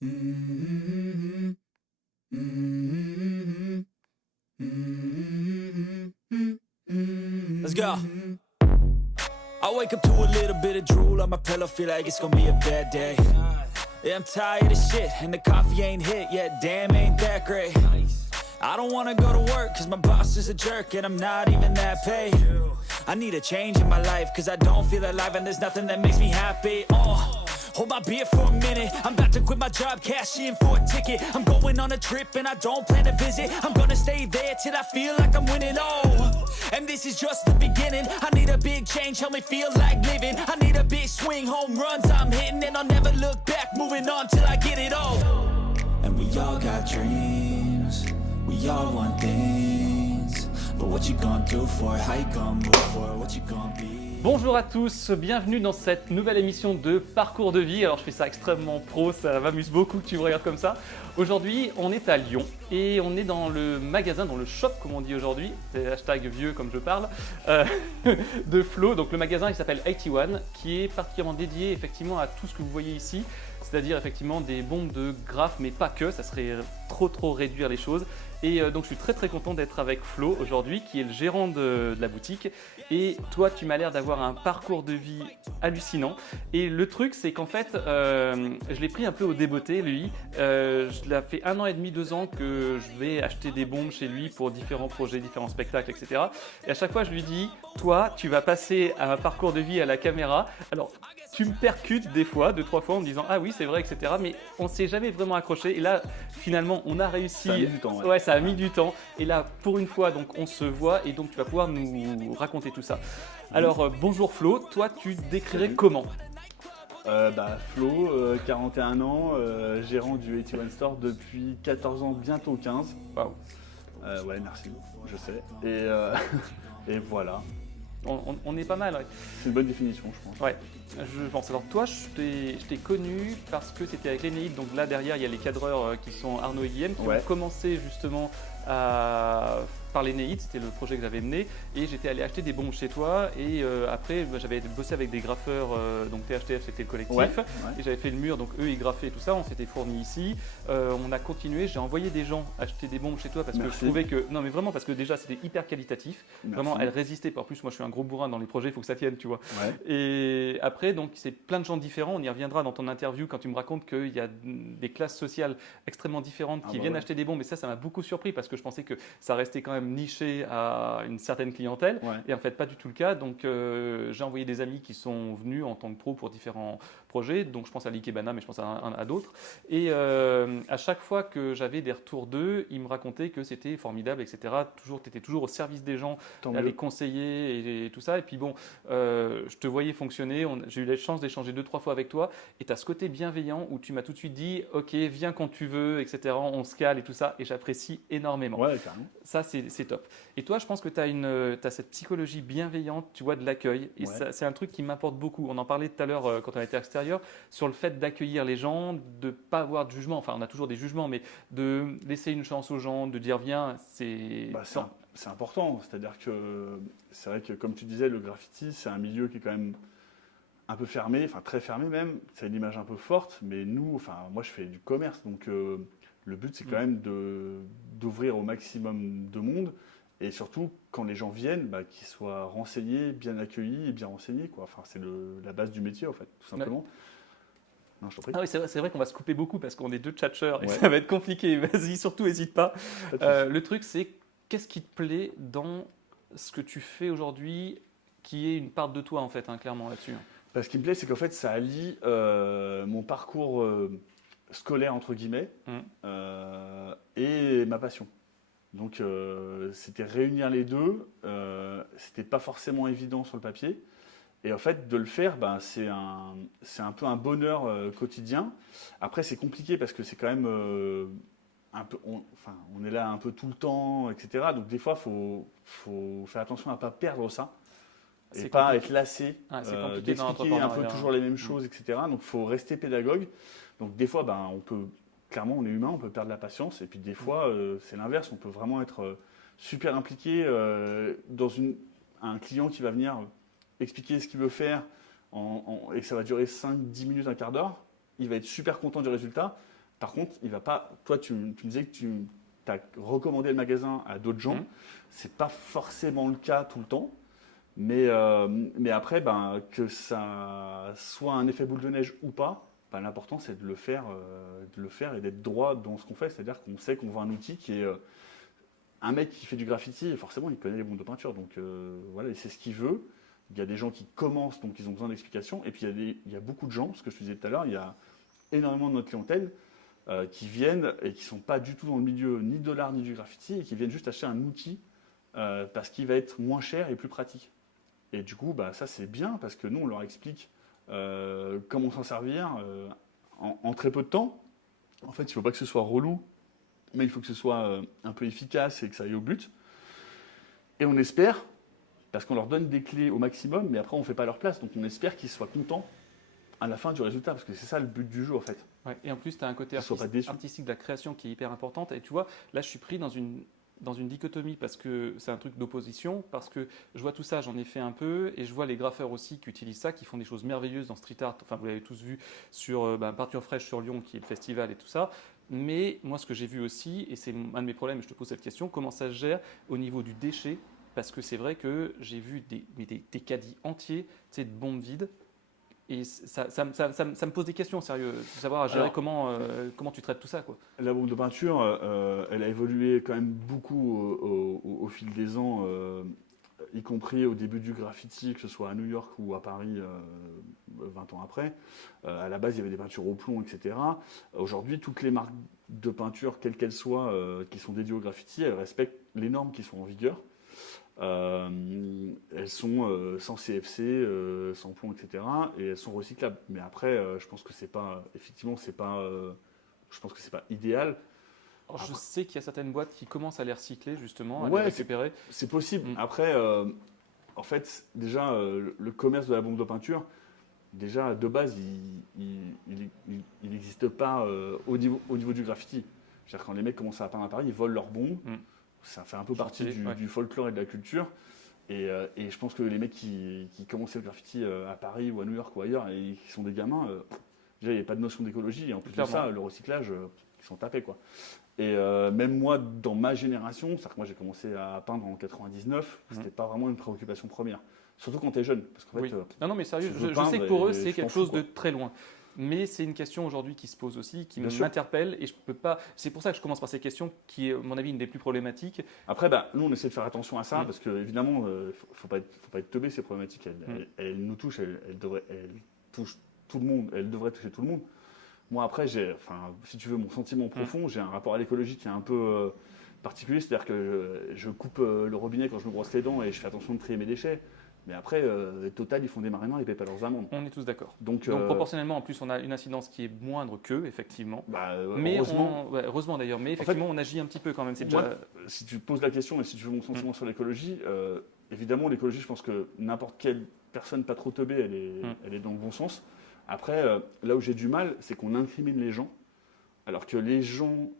Mm-hmm. Mm-hmm. Mm-hmm. Let's go. I wake up to a little bit of drool on my pillow, feel like it's gonna be a bad day. Yeah, I'm tired of shit, and the coffee ain't hit yet, damn, ain't that great. I don't wanna go to work, cause my boss is a jerk, and I'm not even that paid. I need a change in my life, cause I don't feel alive, and there's nothing that makes me happy. Hold my beer for a minute, I'm about to quit my job, cash in for a ticket. I'm going on a trip and I don't plan to visit. I'm gonna stay there till I feel like I'm winning, and this is just the beginning. I need a big change, help me feel like living. I need a big swing, home runs I'm hitting, and I'll never look back, moving on till I get it all. And we all got dreams, we all want things, but what you gonna do for it, how you gonna move for it, what you gonna be. Bonjour à tous, bienvenue dans cette nouvelle émission de Parcours de vie. Alors je fais ça extrêmement pro, ça m'amuse beaucoup que tu me regardes comme ça. Aujourd'hui on est à Lyon et on est dans le magasin, dans le shop comme on dit aujourd'hui, c'est hashtag vieux comme je parle, de Flo. Donc le magasin il s'appelle 81 qui est particulièrement dédié effectivement à tout ce que vous voyez ici. C'est-à-dire effectivement des bombes de graphes, mais pas que, ça serait trop réduire les choses. Et donc je suis très content d'être avec Flo aujourd'hui, qui est le gérant de la boutique. Et toi, tu m'as l'air d'avoir un parcours de vie hallucinant. Et le truc, c'est qu'en fait, je l'ai pris un peu au débeauté, lui. Je l'ai fait 1 an et demi, 2 ans que je vais acheter des bombes chez lui pour différents projets, différents spectacles, etc. Et à chaque fois, je lui dis, toi, tu vas passer à un parcours de vie à la caméra. Alors, tu me percutes des fois, 2-3 fois en me disant ah oui c'est vrai etc. Mais on ne s'est jamais vraiment accroché et là finalement on a réussi. Ça a mis du temps. Ouais, ça a mis du temps et là pour une fois donc on se voit et donc tu vas pouvoir nous raconter tout ça. Alors bonjour Flo, toi tu te décrirais Salut. comment? Flo, 41 ans, gérant du 81 Store depuis 14 ans, bientôt 15. Waouh. Ouais, merci, je sais. Et voilà, On est pas mal. Ouais. c'est une bonne définition, je pense. Ouais, je pense. Alors toi, je t'ai connu parce que c'était avec l'Énéide. Donc là derrière, il y a les cadreurs qui sont Arnaud et Guillaume qui Ouais. ont commencé justement par l'Énéide. C'était le projet que j'avais mené et j'étais allé acheter des bombes chez toi. Et après, j'avais bossé avec des graffeurs. Donc THTF, c'était le collectif. Ouais. Et j'avais fait le mur. Donc eux, ils graffaient et tout ça. On s'était fourni ici. On a continué. J'ai envoyé des gens acheter des bombes chez toi parce que je Merci. trouvais que non mais vraiment parce que déjà c'était hyper qualitatif. Merci. Vraiment, elles résistaient. En plus, moi, je suis un gros bourrin dans les projets. Il faut que ça tienne, tu vois. Ouais. Et après, donc, c'est plein de gens différents. On y reviendra dans ton interview quand tu me racontes qu'il y a des classes sociales extrêmement différentes qui viennent Ouais. acheter des bombes. Et ça m'a beaucoup surpris parce que je pensais que ça restait quand même niché à une certaine clientèle. Ouais. Et en fait, pas du tout le cas. Donc, j'ai envoyé des amis qui sont venus en tant que pro pour différents projets. Donc, je pense à l'Ikebana, mais je pense à d'autres. Et à chaque fois que j'avais des retours d'eux, ils me racontaient que c'était formidable, etc. Toujours, tu étais toujours au service des gens, Tant à les mieux. conseiller et tout ça. Et puis bon, je te voyais fonctionner, j'ai eu la chance d'échanger 2-3 fois avec toi, et tu as ce côté bienveillant où tu m'as tout de suite dit « Ok, viens quand tu veux, etc. On se cale et tout ça », et j'apprécie énormément. Ouais, carrément. Ça, c'est top. Et toi, je pense que tu as cette psychologie bienveillante, tu vois, de l'accueil, et Ouais. c'est un truc qui m'importe beaucoup. On en parlait tout à l'heure quand on était extérieur, sur le fait d'accueillir les gens, de ne pas avoir de jugement, enfin on a toujours des jugements, mais de laisser une chance aux gens, de dire « Viens, c'est… C'est important, c'est-à-dire que c'est vrai que comme tu disais, le graffiti, c'est un milieu qui est quand même un peu fermé, enfin très fermé même, c'est une image un peu forte, mais nous, enfin moi je fais du commerce, donc le but c'est quand même d'ouvrir au maximum de monde, et surtout quand les gens viennent, qu'ils soient renseignés, bien accueillis et bien renseignés, quoi. Enfin c'est la base du métier en fait, tout simplement. Non, je t'en prie. Ah oui, c'est vrai qu'on va se couper beaucoup parce qu'on est deux tchatcheurs et Ouais. ça va être compliqué. Vas-y, surtout, n'hésite pas. Pas de souci. Le truc, c'est qu'est-ce qui te plaît dans ce que tu fais aujourd'hui, qui est une part de toi, en fait, hein, clairement, là-dessus. Ce qui me plaît, c'est qu'en fait, ça allie mon parcours scolaire, entre guillemets, et ma passion. Donc, c'était réunir les deux. C'était pas forcément évident sur le papier. Et en fait, de le faire, c'est un peu un bonheur quotidien. Après, c'est compliqué parce que c'est quand même un peu, on est là un peu tout le temps, etc. Donc, des fois, faut faire attention à ne pas perdre ça. Et C'est pas compliqué. être lassé, C'est compliqué dans d'expliquer un peu l'entrepreneuriat. toujours les mêmes choses, etc. Donc il faut rester pédagogue. Donc des fois, on peut, clairement, on est humain, on peut perdre la patience. Et puis des fois, c'est l'inverse, on peut vraiment être super impliqué dans un client qui va venir expliquer ce qu'il veut faire et que ça va durer 5-10 minutes, un quart d'heure. Il va être super content du résultat. Par contre, il va pas. Toi, tu me disais que tu as recommandé le magasin à d'autres gens. C'est pas forcément le cas tout le temps. Mais après, que ça soit un effet boule de neige ou pas, l'important c'est de le faire et d'être droit dans ce qu'on fait. C'est-à-dire qu'on sait qu'on vend un outil qui est un mec qui fait du graffiti, forcément il connaît les bombes de peinture, donc voilà, c'est ce qu'il veut. Il y a des gens qui commencent, donc ils ont besoin d'explications. Et puis il y a beaucoup de gens, ce que je te disais tout à l'heure, il y a énormément de notre clientèle qui viennent et qui ne sont pas du tout dans le milieu ni de l'art ni du graffiti et qui viennent juste acheter un outil parce qu'il va être moins cher et plus pratique. Et du coup, ça c'est bien parce que nous on leur explique comment s'en servir en très peu de temps. En fait, il ne faut pas que ce soit relou, mais il faut que ce soit un peu efficace et que ça aille au but. Et on espère, parce qu'on leur donne des clés au maximum, mais après on ne fait pas leur place, donc on espère qu'ils soient contents à la fin du résultat, parce que c'est ça le but du jeu en fait. Ouais, et en plus, tu as un côté artistique de la création qui est hyper importante. Et tu vois, là je suis pris dans une dichotomie parce que c'est un truc d'opposition, parce que je vois tout ça, j'en ai fait un peu, et je vois les graffeurs aussi qui utilisent ça, qui font des choses merveilleuses dans street art. Enfin, vous l'avez tous vu sur Peinture Fraîche sur Lyon, qui est le festival et tout ça. Mais moi, ce que j'ai vu aussi, et c'est un de mes problèmes, je te pose cette question, comment ça se gère au niveau du déchet? Parce que c'est vrai que j'ai vu des caddies entiers, tu sais, de bombes vides. Et ça me pose des questions, sérieux, de savoir à gérer comment tu traites tout ça, quoi. La bombe de peinture, elle a évolué quand même beaucoup au fil des ans, y compris au début du graffiti, que ce soit à New York ou à Paris 20 ans après. À la base, il y avait des peintures au plomb, etc. Aujourd'hui, toutes les marques de peinture, quelles qu'elles soient, qui sont dédiées au graffiti, elles respectent les normes qui sont en vigueur. Elles sont sans CFC, sans plomb, etc. Et elles sont recyclables. Mais après, je pense que c'est pas, effectivement, je pense que c'est pas idéal. Alors, je sais qu'il y a certaines boîtes qui commencent à les recycler justement, à ouais, les récupérer. C'est possible. Après, en fait, déjà, le commerce de la bombe de peinture, déjà de base, il n'existe pas au niveau du graffiti. C'est-à-dire quand les mecs commencent à peindre à Paris, ils volent leurs bombes. Ça fait un peu partie du folklore et de la culture. Et je pense que les mecs qui commençaient le graffiti à Paris ou à New York ou ailleurs, et qui sont des gamins, déjà il n'y a pas de notion d'écologie. Et en plus de ça, le recyclage, ils sont tapés, quoi. Et même moi, dans ma génération, c'est-à-dire que moi j'ai commencé à peindre en 99, c'était pas vraiment une préoccupation première. Surtout quand tu es jeune. Parce qu'en fait, non, mais sérieux, je sais que pour eux, c'est quelque chose de très loin. Mais c'est une question aujourd'hui qui se pose aussi, qui m'interpelle et je peux pas. C'est pour ça que je commence par ces questions qui est, à mon avis, une des plus problématiques. Après, nous, on essaie de faire attention à ça parce que évidemment, faut pas être teubé, ces problématiques. Elles nous touchent, elles touchent tout le monde. Elles devraient toucher tout le monde. Moi, après, si tu veux, mon sentiment profond, j'ai un rapport à l'écologie qui est un peu particulier, c'est-à-dire que je coupe le robinet quand je me brosse les dents et je fais attention de trier mes déchets. Mais après, Total, ils font des marins, ils ne payent pas leurs amendes. On est tous d'accord. Donc proportionnellement, en plus, on a une incidence qui est moindre qu'eux, effectivement. Mais heureusement. Heureusement d'ailleurs, mais effectivement, on agit un petit peu quand même. Si tu poses la question et si tu veux mon sentiment sur l'écologie, évidemment, l'écologie, je pense que n'importe quelle personne pas trop teubée, elle est dans le bon sens. Après, là où j'ai du mal, c'est qu'on incrimine les gens, alors que les gens,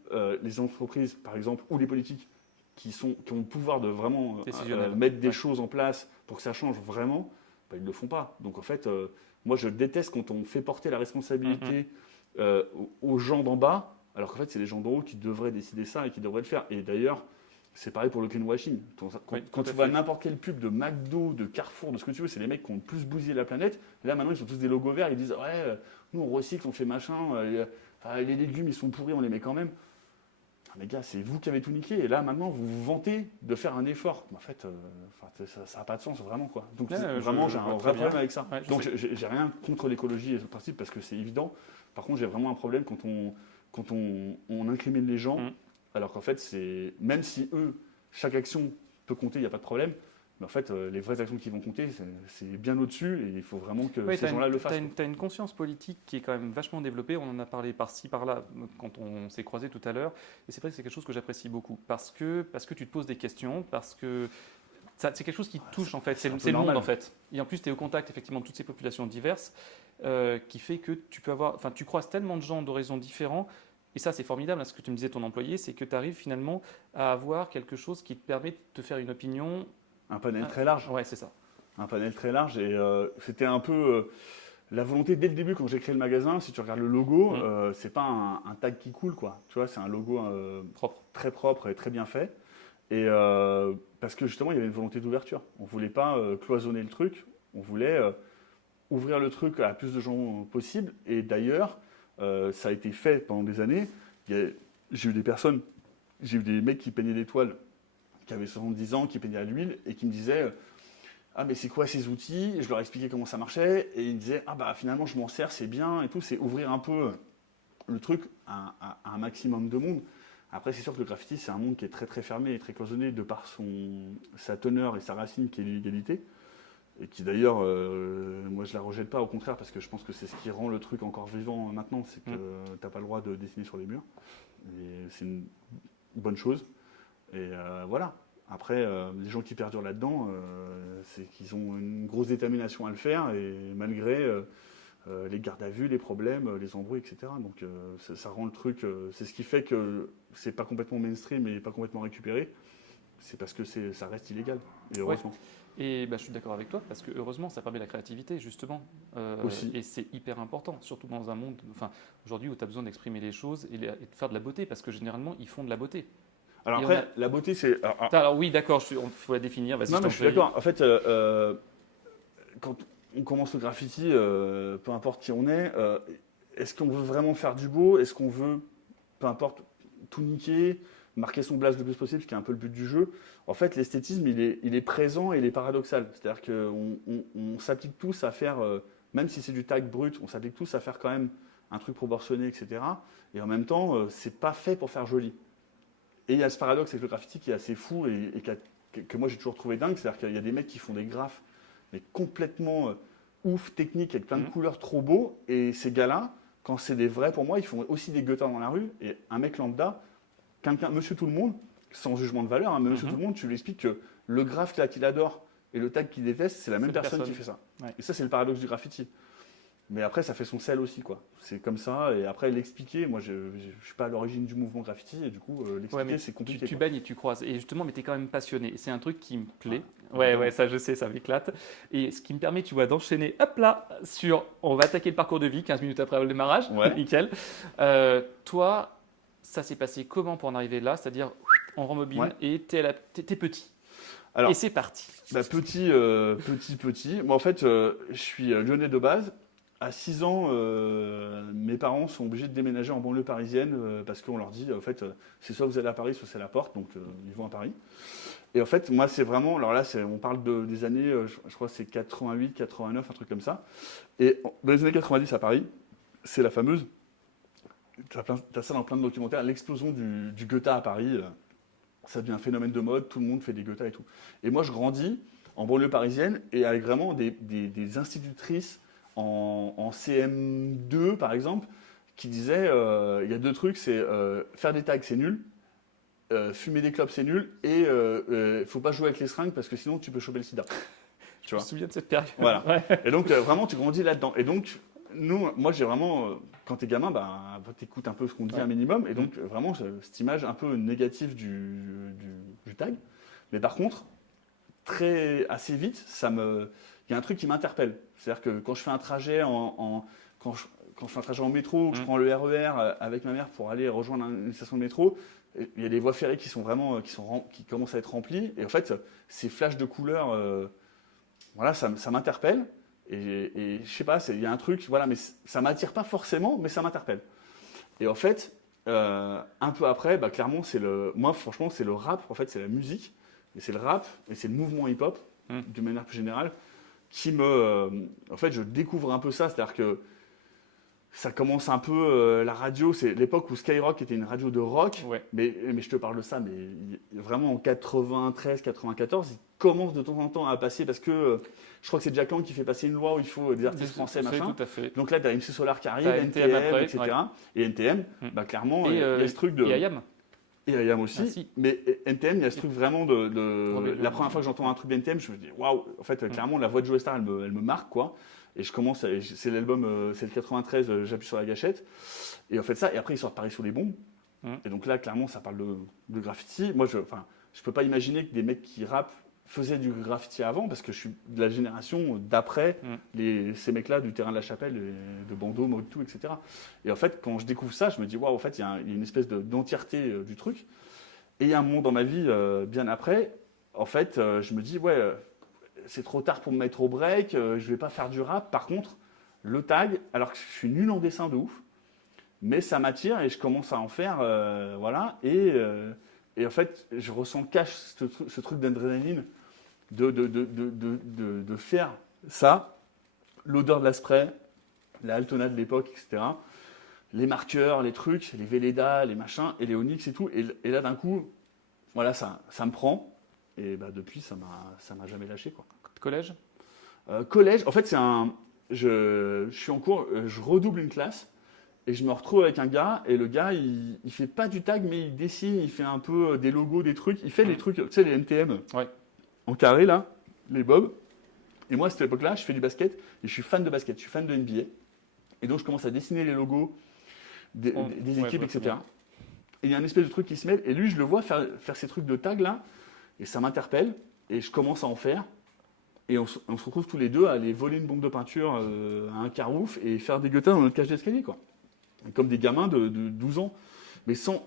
les entreprises, par exemple, ou les politiques, qui ont le pouvoir de vraiment mettre des choses en place pour que ça change vraiment, ils ne le font pas. Donc en fait, moi je déteste quand on fait porter la responsabilité aux gens d'en bas, alors qu'en fait c'est les gens d'en haut qui devraient décider ça et qui devraient le faire. Et d'ailleurs, c'est pareil pour le greenwashing. Quand tu vois n'importe quelle pub de McDo, de Carrefour, de ce que tu veux, c'est les mecs qui ont le plus bousillé la planète. Et là maintenant ils ont tous des logos verts, ils disent ouais, nous on recycle, on fait machin, les légumes ils sont pourris, on les met quand même. Les gars, c'est vous qui avez tout niqué, et là maintenant vous vous vantez de faire un effort. En fait, ça n'a pas de sens vraiment, quoi. Donc vraiment, j'ai un vrai problème avec ça. Ouais, donc j'ai rien contre l'écologie et ce principe parce que c'est évident. Par contre, j'ai vraiment un problème quand on incrimine les gens, alors qu'en fait, même si chaque action peut compter, il n'y a pas de problème. Mais en fait, les vraies actions qui vont compter, c'est bien au-dessus et il faut vraiment que ces gens-là le fassent. Tu as une conscience politique qui est quand même vachement développée. On en a parlé par-ci, par-là quand on s'est croisés tout à l'heure. Et c'est vrai que c'est quelque chose que j'apprécie beaucoup parce que tu te poses des questions, parce que c'est quelque chose qui te touche en fait. C'est le monde en fait. Et en plus, tu es au contact effectivement de toutes ces populations diverses qui fait que tu croises tellement de gens d'horizons différents. Et ça, c'est formidable, hein, ce que tu me disais, ton employé, c'est que tu arrives finalement à avoir quelque chose qui te permet de te faire une opinion. Un panel très large. Ouais, c'est ça. Un panel très large et c'était un peu La volonté, dès le début, quand j'ai créé le magasin, si tu regardes le logo, Mmh. c'est pas un tag qui coule, quoi. Tu vois, c'est un logo Propre. très propre et très bien fait. Et parce que justement, il y avait une volonté d'ouverture. On voulait pas cloisonner le truc. On voulait ouvrir le truc à plus de gens possible. Et d'ailleurs, ça a été fait pendant des années. J'ai eu des personnes, j'ai eu des mecs qui peignaient des toiles, qui avaient 70 ans, qui peignaient à l'huile et qui me disaient ah, mais c'est quoi ces outils? Et je leur expliquais comment ça marchait. Et ils me disaient ah, bah finalement, je m'en sers, c'est bien et tout. C'est ouvrir un peu le truc à un maximum de monde. Après, c'est sûr que le graffiti, c'est un monde qui est très très fermé et très cloisonné de par sa teneur et sa racine qui est l'illégalité. Et qui d'ailleurs, moi je la rejette pas, au contraire, parce que je pense que c'est ce qui rend le truc encore vivant maintenant, c'est que t'as pas le droit de dessiner sur les murs. Et c'est une bonne chose. Et voilà. Après, les gens qui perdurent là-dedans, c'est qu'ils ont une grosse détermination à le faire, et malgré les gardes à vue, les problèmes, les embrouilles, etc. Donc ça rend le truc. C'est ce qui fait que c'est pas complètement mainstream et pas complètement récupéré. C'est parce que ça reste illégal. Et heureusement. Et bah, je suis d'accord avec toi, parce que heureusement, ça permet la créativité, justement. Aussi. Et c'est hyper important, surtout dans un monde aujourd'hui où tu as besoin d'exprimer les choses et de faire de la beauté, parce que généralement, ils font de la beauté. Alors Et après, la beauté, c'est. Alors oui, d'accord, il faut la définir. Vas-y, Non, je mais t'en je suis prie. d'accord. En fait, quand on commence le graffiti, peu importe qui on est, est-ce qu'on veut vraiment faire du beau? Est-ce qu'on veut, peu importe, tout niquer, marquer son blast le plus possible, ce qui est un peu le but du jeu? En fait, l'esthétisme, il est présent et il est paradoxal. C'est-à-dire qu'on s'applique tous à faire, même si c'est du tag brut, on s'applique tous à faire quand même un truc proportionné, etc. Et en même temps, c'est pas fait pour faire joli. Et il y a ce paradoxe avec le graffiti qui est assez fou et que moi j'ai toujours trouvé dingue. C'est-à-dire qu'il y a des mecs qui font des graphes mais complètement ouf, techniques, avec plein de couleurs trop beaux. Et ces gars-là, quand c'est des vrais pour moi, ils font aussi des guettards dans la rue. Et un mec lambda, monsieur tout le monde, sans jugement de valeur, hein, mais monsieur tout le monde, tu lui expliques que le graphe là qu'il adore et le tag qu'il déteste, c'est la même personne qui fait ça. Ouais. Et ça, c'est le paradoxe du graffiti. Mais après, ça fait son sel aussi, quoi. C'est comme ça. Et après, l'expliquer, moi, je ne suis pas à l'origine du mouvement graffiti, et du coup, l'expliquer, c'est compliqué. Tu baignes et tu croises. Et justement, mais tu es quand même passionné. Et c'est un truc qui me plaît. Ouais, ça, je sais, ça m'éclate. Et ce qui me permet, tu vois, d'enchaîner, hop là, on va attaquer le parcours de vie 15 minutes après le démarrage. Ouais. Nickel. Toi, ça s'est passé comment pour en arriver là? C'est-à-dire, on rembobine et t'es petit. Alors, et c'est parti. Bah, petit. Moi, en fait, je suis lyonnais de base. À 6 ans, mes parents sont obligés de déménager en banlieue parisienne parce qu'on leur dit, en fait, c'est soit vous allez à Paris, soit c'est la porte. Donc, ils vont à Paris. Et en fait, moi, c'est vraiment. Alors là, on parle des années, je crois que c'est 88, 89, un truc comme ça. Et dans les années 90 à Paris, c'est la fameuse. Tu as ça dans plein de documentaires, l'explosion du Goethe à Paris. Ça devient un phénomène de mode, tout le monde fait des Goethe et tout. Et moi, je grandis en banlieue parisienne et avec vraiment des institutrices en CM2, par exemple, qui disaient il y a deux trucs, c'est faire des tags, c'est nul. Fumer des clopes, c'est nul. Et faut pas jouer avec les seringues parce que sinon, tu peux choper le sida. Je me souviens de cette période. Voilà. Ouais. Et donc, vraiment, tu grandis là-dedans. Et donc, moi, j'ai vraiment, quand t'es gamin, tu écoutes un peu ce qu'on te dit un minimum. Et donc, vraiment, cette image un peu négative du tag. Mais par contre, assez vite, il y a un truc qui m'interpelle. C'est-à-dire que quand je fais un trajet quand je fais un trajet en métro, que je prends le RER avec ma mère pour aller rejoindre une station de métro, il y a des voies ferrées qui commencent à être remplies. Et en fait, ces flashs de couleurs, voilà, ça m'interpelle. Et je sais pas, il y a un truc, voilà, mais ça m'attire pas forcément, mais ça m'interpelle. Et en fait, un peu après, clairement, moi, franchement, c'est le rap, en fait, c'est la musique, et c'est le rap, et c'est le mouvement hip-hop, d'une manière plus générale, qui en fait, je découvre un peu ça, c'est-à-dire que ça commence un peu la radio, c'est l'époque où Skyrock était une radio de rock, mais je te parle de ça, mais vraiment en 93, 94, il commence de temps en temps à passer parce que je crois que c'est Jack Lang qui fait passer une loi où il faut des artistes français, machin. Tout à fait. Donc là, tu as MC Solar qui arrive, NTM après, etc. Et NTM, clairement, il y a ce truc de. Et IAM. Et IAM aussi. Mais NTM, il y a ce truc vraiment la première fois que j'entends un truc d'NTM, je me dis waouh, en fait, clairement, la voix de Joe Star, elle me marque, quoi. Et c'est l'album, c'est le 93, j'appuie sur la gâchette. Et en fait, ça, et après, ils sortent Paris sous les bombes. Et donc là, clairement, ça parle de graffiti. Moi, je peux pas imaginer que des mecs qui rappent faisais du graffiti avant, parce que je suis de la génération d'après ces mecs-là du terrain de la Chapelle, de Bandeau, Motu, etc. Et en fait, quand je découvre ça, je me dis, waouh, en fait, il y a une espèce d'entièreté du truc. Et il y a un moment dans ma vie, bien après, en fait, je me dis, ouais, c'est trop tard pour me mettre au break, je vais pas faire du rap. Par contre, le tag, alors que je suis nul en dessin de ouf, mais ça m'attire et je commence à en faire, voilà. Et en fait, je ressens cache ce truc d'adrénaline de faire ça, l'odeur de la spray, la Altona de l'époque, etc. Les marqueurs, les trucs, les Velleda, les machins, et les Onyx et tout. Et là, d'un coup, voilà, ça me prend. Et bah, depuis, ça m'a jamais lâché, quoi. Collège? Collège, en fait, je suis en cours, je redouble une classe. Et je me retrouve avec un gars, et le gars, il fait pas du tag, mais il dessine, il fait un peu des logos, des trucs. Il fait les trucs, tu sais, les NTM en carré, là, les bobs. Et moi, à cette époque-là, je fais du basket, et je suis fan de basket, je suis fan de NBA. Et donc, je commence à dessiner les logos des équipes, etc. Et il y a un espèce de truc qui se mêle, et lui, je le vois faire ces trucs de tag, là, et ça m'interpelle, et je commence à en faire. Et on se retrouve tous les deux à aller voler une bombe de peinture à un carouf et faire des gueutins dans notre cage d'escalier, quoi. Comme des gamins de 12 ans, mais sans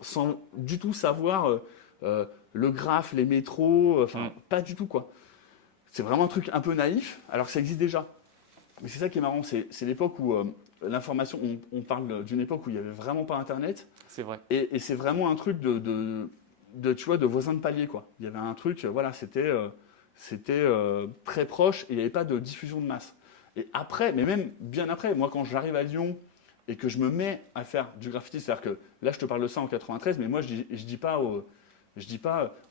du tout savoir le graphe, les métros, pas du tout, quoi. C'est vraiment un truc un peu naïf, alors que ça existe déjà. Mais c'est ça qui est marrant, c'est l'époque où l'information, on parle d'une époque où il n'y avait vraiment pas Internet. C'est vrai. Et c'est vraiment un truc tu vois, de voisins de palier, quoi. Il y avait un truc, voilà, c'était très proche et il n'y avait pas de diffusion de masse. Et après, mais même bien après, moi quand j'arrive à Lyon et que je me mets à faire du graffiti, c'est-à-dire que là je te parle de ça en 93, mais moi je dis pas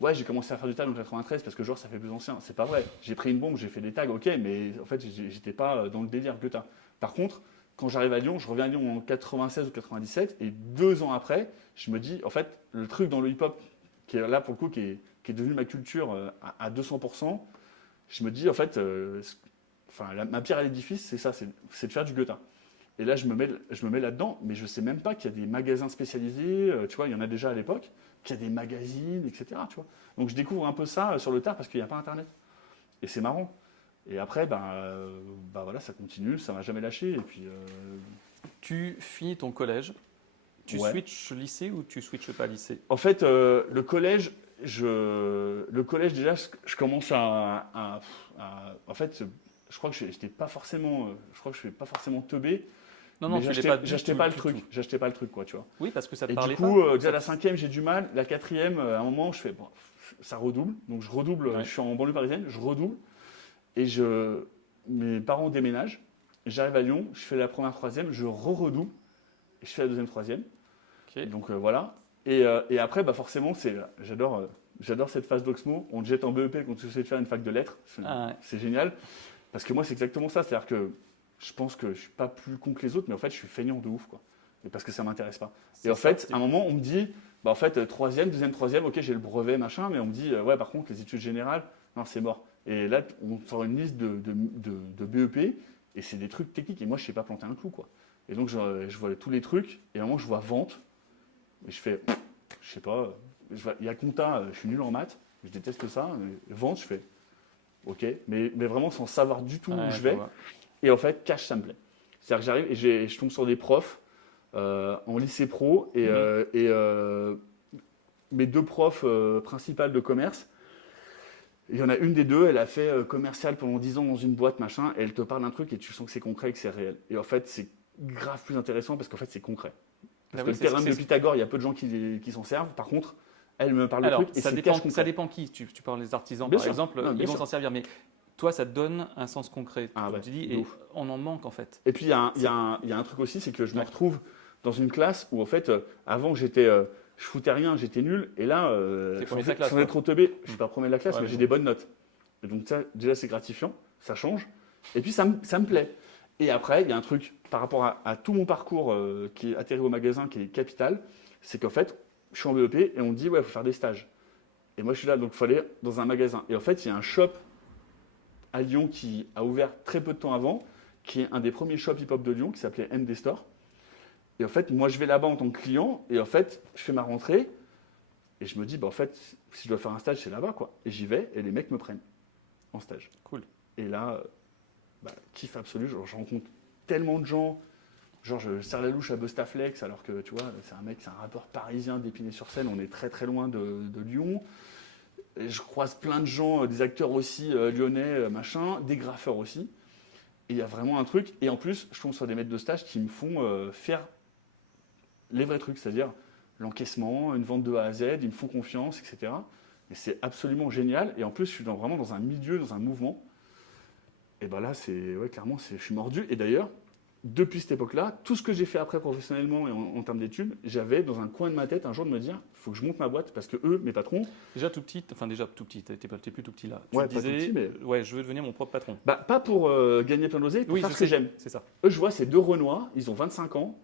ouais, j'ai commencé à faire du tag en 93 parce que genre ça fait plus ancien. C'est pas vrai. J'ai pris une bombe, j'ai fait des tags, ok, mais en fait j'étais pas dans le délire Goethe. Par contre, quand j'arrive à Lyon, je reviens à Lyon en 96 ou 97 et 2 ans après, je me dis en fait le truc dans le hip-hop qui est là pour le coup qui est devenu ma culture à 200%, je me dis en fait, ma pierre à l'édifice c'est ça, c'est de faire du Goethe. Et là, je me mets là-dedans, mais je ne sais même pas qu'il y a des magasins spécialisés, tu vois, il y en a déjà à l'époque, qu'il y a des magazines, etc. Tu vois. Donc je découvre un peu ça sur le tard parce qu'il n'y a pas Internet. Et c'est marrant. Et après, voilà, ça continue, ça ne m'a jamais lâché. Et puis, Tu finis ton collège, tu switches lycée ou tu switches pas lycée? En fait, le collège déjà, je commence en fait, je crois que je ne pas forcément teubé. Non, mais j'achetais pas le truc, quoi, tu vois. Oui, parce que ça te et parlait pas. Et du coup, pas. déjà la 5e, j'ai du mal. La 4e, à un moment, je fais, bon, ça redouble. Donc je redouble, je suis en banlieue parisienne, je redouble. Et mes parents déménagent. J'arrive à Lyon, je fais la première, 3e, je redouble. Et je fais la 2e, 3e. Okay. Donc voilà. Et après, forcément, j'adore cette phase d'Oxmo. On te jette en BEP quand tu essaies de faire une fac de lettres. C'est génial. Parce que moi, c'est exactement ça. C'est-à-dire que je pense que je ne suis pas plus con que les autres, mais en fait, je suis feignant de ouf, quoi. Et parce que ça ne m'intéresse pas. Et en fait, à un moment, on me dit, en fait, 3e, 2e, 3e, ok, j'ai le brevet, machin, mais on me dit, ouais, par contre, les études générales, non, c'est mort. Et là, on sort une liste de BEP, et c'est des trucs techniques. Et moi, je ne sais pas planter un clou, quoi. Et donc, je vois tous les trucs, et à un moment, je vois vente, et je fais, je sais pas, il y a compta, je suis nul en maths, je déteste ça, vente, je fais, ok, mais vraiment sans savoir du tout où je vais. Et en fait, cash, ça me plaît. C'est-à-dire que j'arrive et je tombe sur des profs en lycée pro et mes 2 profs principales de commerce, il y en a une des 2, elle a fait commercial pendant 10 ans dans une boîte, machin, et elle te parle d'un truc et tu sens que c'est concret et que c'est réel. Et en fait, c'est grave plus intéressant parce qu'en fait, c'est concret. Parce que le théorème de Pythagore, il y a peu de gens qui s'en servent. Par contre, elle me parle de trucs et ça dépend qui. Tu parles des artisans, par exemple, ils vont s'en servir, mais toi, ça te donne un sens concret, comme tu dis, et on en manque en fait. Et puis, il y a un truc aussi, c'est que je me retrouve dans une classe où, en fait, avant, je foutais rien, j'étais nul, et là, sans être trop teubé, je ne suis pas premier de la classe, mais j'ai des bonnes notes. Et donc, ça, déjà, c'est gratifiant, ça change, et puis ça me plaît. Et après, il y a un truc par rapport à tout mon parcours qui est atterri au magasin, qui est capital, c'est qu'en fait, je suis en BEP et on me dit, ouais, il faut faire des stages. Et moi, je suis là, donc il faut aller dans un magasin. Et en fait, il y a un shop à Lyon qui a ouvert très peu de temps avant, qui est un des premiers shops hip-hop de Lyon, qui s'appelait MD Store. Et en fait, moi, je vais là-bas en tant que client, et en fait, je fais ma rentrée, et je me dis, en fait, si je dois faire un stage, c'est là-bas, quoi. Et j'y vais, et les mecs me prennent. en stage. Cool. Et là, kiff absolu. Genre, je rencontre tellement de gens. Genre, je serre la louche à Bustaflex, alors que, tu vois, c'est un rappeur parisien d'Épinay-sur-Seine. On est très, très loin de Lyon. Et je croise plein de gens, des acteurs aussi lyonnais, machin, des graffeurs aussi. Et il y a vraiment un truc. Et en plus, je tombe sur des maîtres de stage qui me font faire les vrais trucs, c'est-à-dire l'encaissement, une vente de A à Z, ils me font confiance, etc. Et c'est absolument génial. Et en plus, je suis vraiment dans un milieu, dans un mouvement. Et ben là, clairement, je suis mordu. Et d'ailleurs, depuis cette époque-là, tout ce que j'ai fait après professionnellement et en termes d'études, j'avais dans un coin de ma tête un jour de me dire, il faut que je monte ma boîte parce que eux, mes patrons. Déjà tout petit, t'es plus tout petit là. Tu Ouais, te pas tout disais, petit, mais. ouais, je veux devenir mon propre patron. Pas pour gagner plein d'oseille, pour Oui, faire je ce que sais, j'aime. c'est ça. Eux, je vois, c'est deux Renois, ils ont 25 ans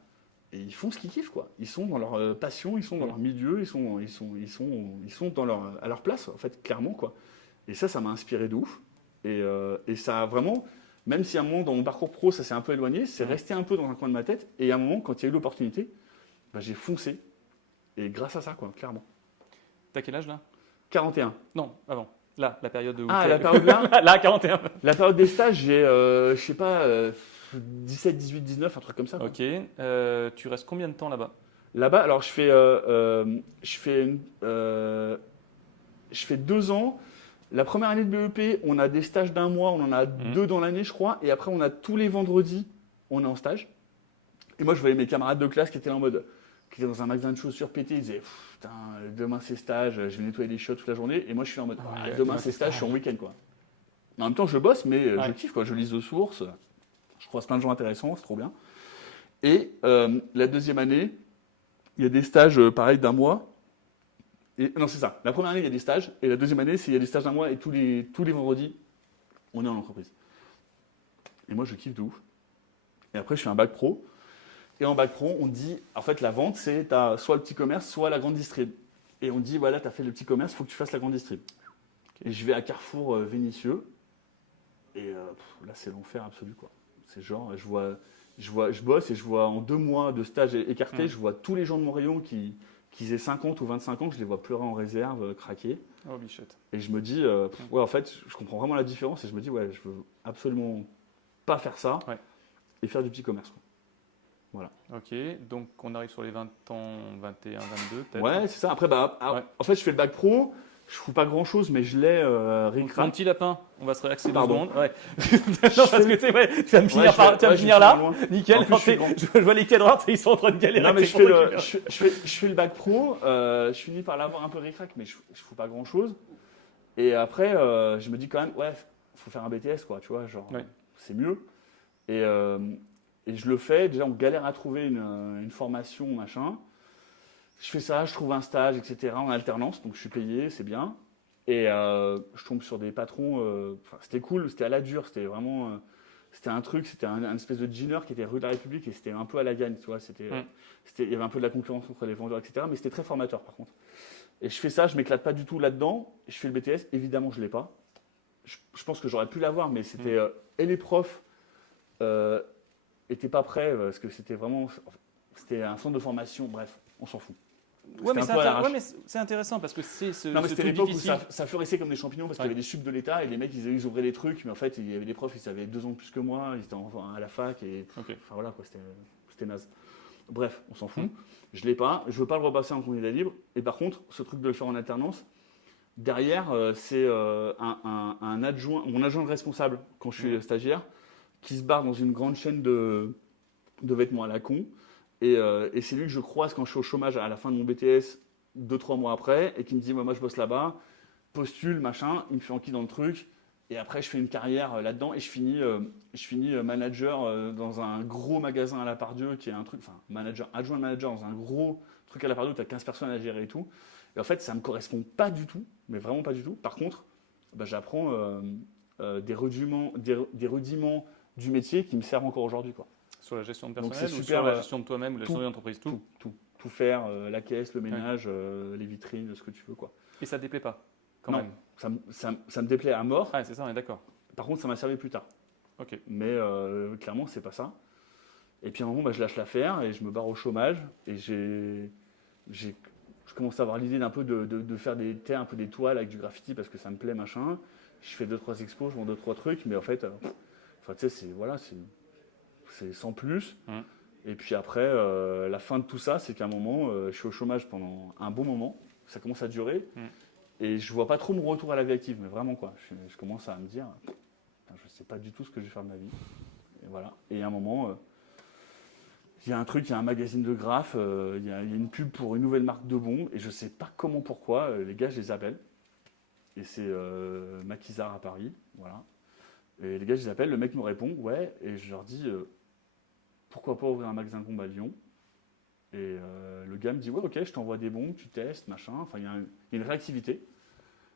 et ils font ce qu'ils kiffent, quoi. Ils sont dans leur passion, ils sont dans leur milieu, ils sont à leur place, en fait, clairement, quoi. Et ça m'a inspiré de ouf. Et ça a vraiment, même si à un moment dans mon parcours pro, ça s'est un peu éloigné, c'est resté un peu dans un coin de ma tête. Et à un moment, quand il y a eu l'opportunité, j'ai foncé. Et grâce à ça, quoi, clairement. T'as quel âge là? 41. Non, avant. Là, la période où La période là. Là, 41. La période des stages, j'ai, je sais pas, 17, 18, 19, un truc comme ça. Quoi. Ok. Tu restes combien de temps là-bas? Là-bas, alors je fais 2 ans. La première année de BEP, on a des stages d'1 mois, on en a 2 dans l'année, je crois. Et après, on a tous les vendredis, on est en stage. Et moi, je voyais mes camarades de classe qui étaient là en mode, qui étaient dans un magasin de chaussures pété. Ils disaient, putain, demain c'est stage, je vais nettoyer les chiottes toute la journée. Et moi, je suis en mode, demain c'est stage, je suis en week-end, quoi. En même temps, je bosse, mais je kiffe, quoi. Je lise de sources, je croise plein de gens intéressants, c'est trop bien. Et la deuxième année, il y a des stages, pareil, d'1 mois. Non, c'est ça. La première année, il y a des stages. Et la deuxième année, c'est il y a des stages d'1 mois. Et tous les vendredis, on est en entreprise. Et moi, je kiffe de ouf. Et après, je fais un bac pro. Et en bac pro, on dit, en fait, la vente, c'est t'as soit le petit commerce, soit la grande distrib. Et on dit, voilà, t'as fait le petit commerce, il faut que tu fasses la grande distrib. Et je vais à Carrefour Vénissieux. Et là, c'est l'enfer absolu, quoi. C'est genre, je bosse et je vois en 2 mois de stage écarté, je vois tous les gens de mon rayon qui aient 50 ou 25 ans, je les vois pleurer en réserve, craquer. Oh, bichette. Et je me dis, ouais, en fait, je comprends vraiment la différence et je me dis, ouais, je veux absolument pas faire ça et faire du petit commerce, quoi. Voilà. Ok, donc on arrive sur les 20 ans, 21, 22 peut-être. Ouais, c'est ça. Après, en fait, je fais le bac pro. Je fous pas grand chose, mais je l'ai Mon petit lapin, on va se relaxer 2 Pardon. secondes. Ouais. Non, parce que tu vas me finir, tu vas me finir là. Nickel. Je vois les cadres, ils sont en train de galérer. Non, mais je fais le bac pro. Je finis par l'avoir un peu ric-rac, mais je fous pas grand chose. Et après, je me dis quand même, ouais, faut faire un BTS, quoi, tu vois, genre, c'est mieux. Et je le fais. Déjà, on galère à trouver une formation, machin. Je fais ça, je trouve un stage, etc. en alternance, donc je suis payé, c'est bien. Et je tombe sur des patrons. C'était cool, c'était à la dure, c'était vraiment. C'était un truc, c'était un espèce de jeaner qui était rue de la République et c'était un peu à la gagne, tu vois. Il y avait un peu de la concurrence entre les vendeurs, etc. Mais c'était très formateur par contre. Et je fais ça, je m'éclate pas du tout là-dedans. Je fais le BTS, évidemment, je l'ai pas. Je pense que j'aurais pu l'avoir, mais c'était. Et les profs étaient pas prêts parce que c'était vraiment. C'était un centre de formation, bref, on s'en fout. Ouais, mais c'est intéressant parce que c'est ce Non, mais c'était l'époque où difficile. ça florissait comme des champignons parce qu'il y avait des subs de l'État et les mecs ils ouvraient des trucs, mais en fait il y avait des profs, ils avaient 2 ans de plus que moi, ils étaient à la fac et enfin voilà quoi, c'était naze. Bref, on s'en fout. Je l'ai pas, je veux pas le repasser en candidat libre. Et par contre, ce truc de le faire en alternance, derrière c'est un adjoint, mon adjoint responsable quand je suis stagiaire, qui se barre dans une grande chaîne de vêtements à la con. Et c'est lui que je croise quand je suis au chômage à la fin de mon BTS, 2-3 mois après, et qui me dit moi je bosse là-bas, postule, machin, il me fait enquiller dans le truc, et après je fais une carrière là-dedans, et je finis manager dans un gros magasin à la Pardieu, qui est un truc, enfin adjoint manager dans un gros truc à la Pardieu, tu as 15 personnes à gérer et tout. Et en fait ça ne me correspond pas du tout, mais vraiment pas du tout. Par contre, j'apprends des rudiments du métier qui me servent encore aujourd'hui, quoi. Sur la gestion de personnel ou super, sur la gestion de toi-même ou la gestion de l'entreprise, tout faire, la caisse, le ménage, les vitrines, ce que tu veux, quoi. Et ça ne déplaît pas quand non, même. Ça me déplaît à mort. Ah, c'est ça, on est d'accord. Par contre, ça m'a servi plus tard. Ok. Mais clairement, c'est pas ça. Et puis à un moment, je lâche l'affaire et je me barre au chômage. Et je commence à avoir l'idée d'un peu de faire un peu des toiles avec du graffiti parce que ça me plaît, machin. je fais 2-3 expos, je vends 2-3 trucs, mais en fait, tu sais, c'est sans plus. Et puis après, la fin de tout ça, c'est qu'à un moment, je suis au chômage pendant un bon moment, ça commence à durer, et je vois pas trop mon retour à la vie active, mais vraiment quoi. Je commence à me dire, je sais pas du tout ce que je vais faire de ma vie. Et voilà. Et à un moment, il y a un truc, il y a un magazine de graphes, il y a une pub pour une nouvelle marque de bonbons, et je sais pas comment, pourquoi, les gars, je les appelle. Et c'est Maquisard à Paris, voilà. Et les gars, je les appelle, le mec me répond, ouais, et je leur dis, pourquoi pas ouvrir un magasin de bombes à Lyon. Et le gars me dit, ouais, ok, je t'envoie des bombes, tu testes, machin. Enfin, il y a une réactivité.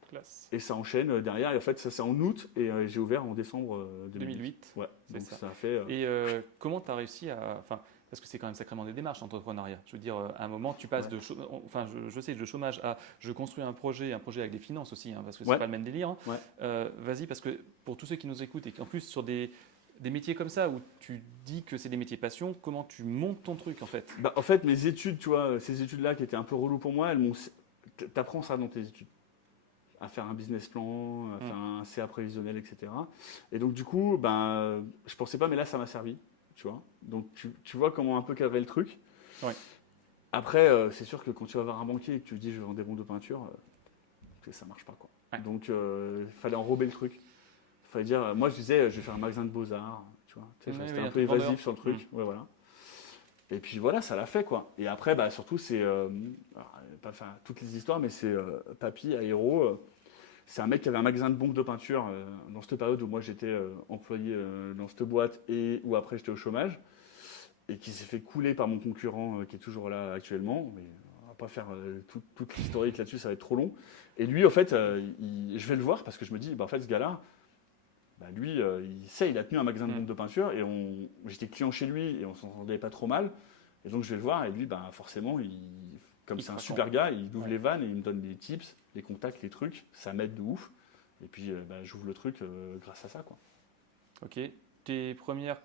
Classe. Et ça enchaîne derrière. Et en fait, ça c'est en août, et j'ai ouvert en décembre 2008. Ouais, donc ça. ça a fait. Et comment tu as réussi à. Enfin, parce que c'est quand même sacrément des démarches l'entrepreneuriat. Je veux dire, à un moment, tu passes de chômage à je construis un projet avec des finances aussi, hein, parce que c'est pas le même délire. Hein. Ouais. Vas-y, parce que pour tous ceux qui nous écoutent et qu'en plus sur des métiers comme ça où tu dis que c'est des métiers passion, comment tu montes ton truc en fait? Bah, en fait, mes études, tu vois, ces études-là qui étaient un peu reloues pour moi, t'apprends ça dans tes études. À faire un business plan, à faire un CA prévisionnel, etc. Et donc, du coup, ben, je pensais pas, mais là, ça m'a servi. Tu vois. Donc, tu vois comment un peu cadrer le truc. Ouais. Après, c'est sûr que quand tu vas voir un banquier et que tu lui dis je vends des bons de peinture, ça marche pas. Quoi. Ouais. Donc, il fallait enrober le truc. Il fallait dire, moi, je disais, je vais faire un magasin de beaux-arts. Tu vois. Tu sais, je restais un peu évasif sur le truc. Ouais, voilà. Et puis voilà, ça l'a fait quoi. Et après, bah, surtout, c'est pas faire toutes les histoires, mais c'est Papy Aéro. C'est un mec qui avait un magasin de bombes de peinture dans cette période où moi j'étais employé dans cette boîte et où après j'étais au chômage et qui s'est fait couler par mon concurrent qui est toujours là actuellement. Mais on va pas faire toute l'historique là-dessus, ça va être trop long. Et lui, en fait, je vais le voir parce que je me dis, bah, en fait, ce gars-là, bah, lui, il a tenu un magasin de bombes de peinture et j'étais client chez lui et on s'entendait pas trop mal. Et donc je vais le voir et lui, bah, forcément, comme c'est un super gars, il ouvre les vannes et il me donne des tips, les contacts, les trucs. Ça m'aide de ouf. Et puis, bah, j'ouvre le truc grâce à ça, quoi. Ok. Tes premières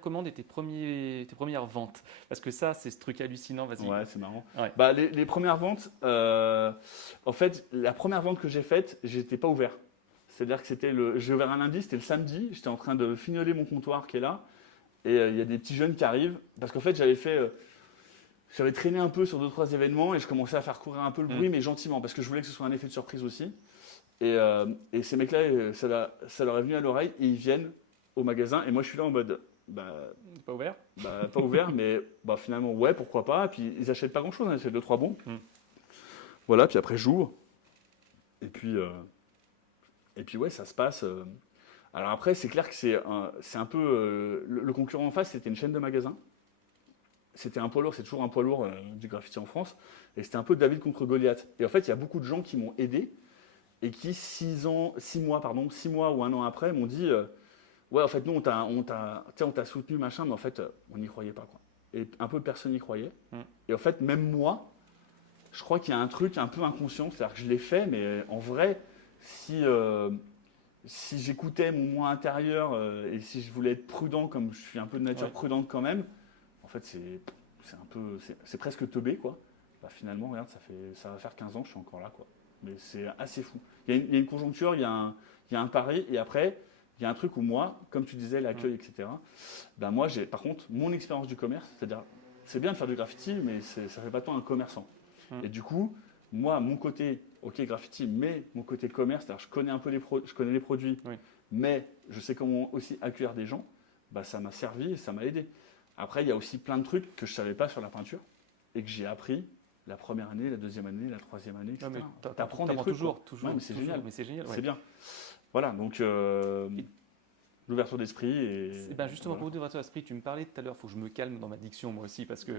commandes et tes premières ventes. Parce que ça, c'est ce truc hallucinant. Vas-y. Ouais, c'est marrant. Ouais. Bah, les premières ventes, en fait, la première vente que j'ai faite, j'étais pas ouvert. C'est-à-dire que j'ai ouvert un lundi, c'était le samedi. J'étais en train de fignoler mon comptoir qui est là. Et il y a des petits jeunes qui arrivent. Parce qu'en fait, j'avais traîné un peu sur 2-3 événements et je commençais à faire courir un peu le bruit, mais gentiment, parce que je voulais que ce soit un effet de surprise aussi. Et ces mecs-là, ça leur est venu à l'oreille et ils viennent au magasin. Et moi, je suis là en mode, bah, pas ouvert. Bah, pas ouvert, mais bah, finalement, ouais, pourquoi pas. Puis ils achètent pas grand-chose, hein, c'est 2-3 bons. Voilà, puis après, j'ouvre. Et puis ouais, ça se passe. Alors après, c'est clair que c'est un peu. Le concurrent en face, c'était une chaîne de magasins. C'était un poids lourd, c'est toujours un poids lourd du graffiti en France. Et c'était un peu David contre Goliath. Et en fait, il y a beaucoup de gens qui m'ont aidé et qui, 6 mois ou un an après, m'ont dit ouais, en fait, nous, on t'a soutenu, machin, mais en fait, on n'y croyait pas. Quoi. Et un peu personne n'y croyait. Et en fait, même moi, je crois qu'il y a un truc un peu inconscient. C'est-à-dire que je l'ai fait, mais en vrai, si j'écoutais mon moi intérieur et si je voulais être prudent, comme je suis un peu de nature prudente quand même, en fait, c'est presque teubé, quoi. Bah, finalement, regarde, ça va faire 15 ans que je suis encore là, quoi. Mais c'est assez fou. Il y a une conjoncture, il y a un pari, et après, il y a un truc où moi, comme tu disais, l'accueil, etc. Bah, moi, j'ai par contre mon expérience du commerce, c'est-à-dire, c'est bien de faire du graffiti, mais ça fait pas tant un commerçant. Et du coup, moi, mon côté, ok, graffiti, mais mon côté commerce, c'est-à-dire, je connais les produits, mais je sais comment aussi accueillir des gens, bah, ça m'a servi et ça m'a aidé. Après, il y a aussi plein de trucs que je ne savais pas sur la peinture et que j'ai appris la première année, la deuxième année, la troisième année, etc. Tu apprends des trucs. Toujours. Ouais, mais c'est génial. Mais c'est génial. C'est bien. Voilà, donc l'ouverture d'esprit. Et ben justement, voilà. pour l'ouverture d'esprit, tu me parlais tout à l'heure, il faut que je me calme dans ma diction moi aussi, parce que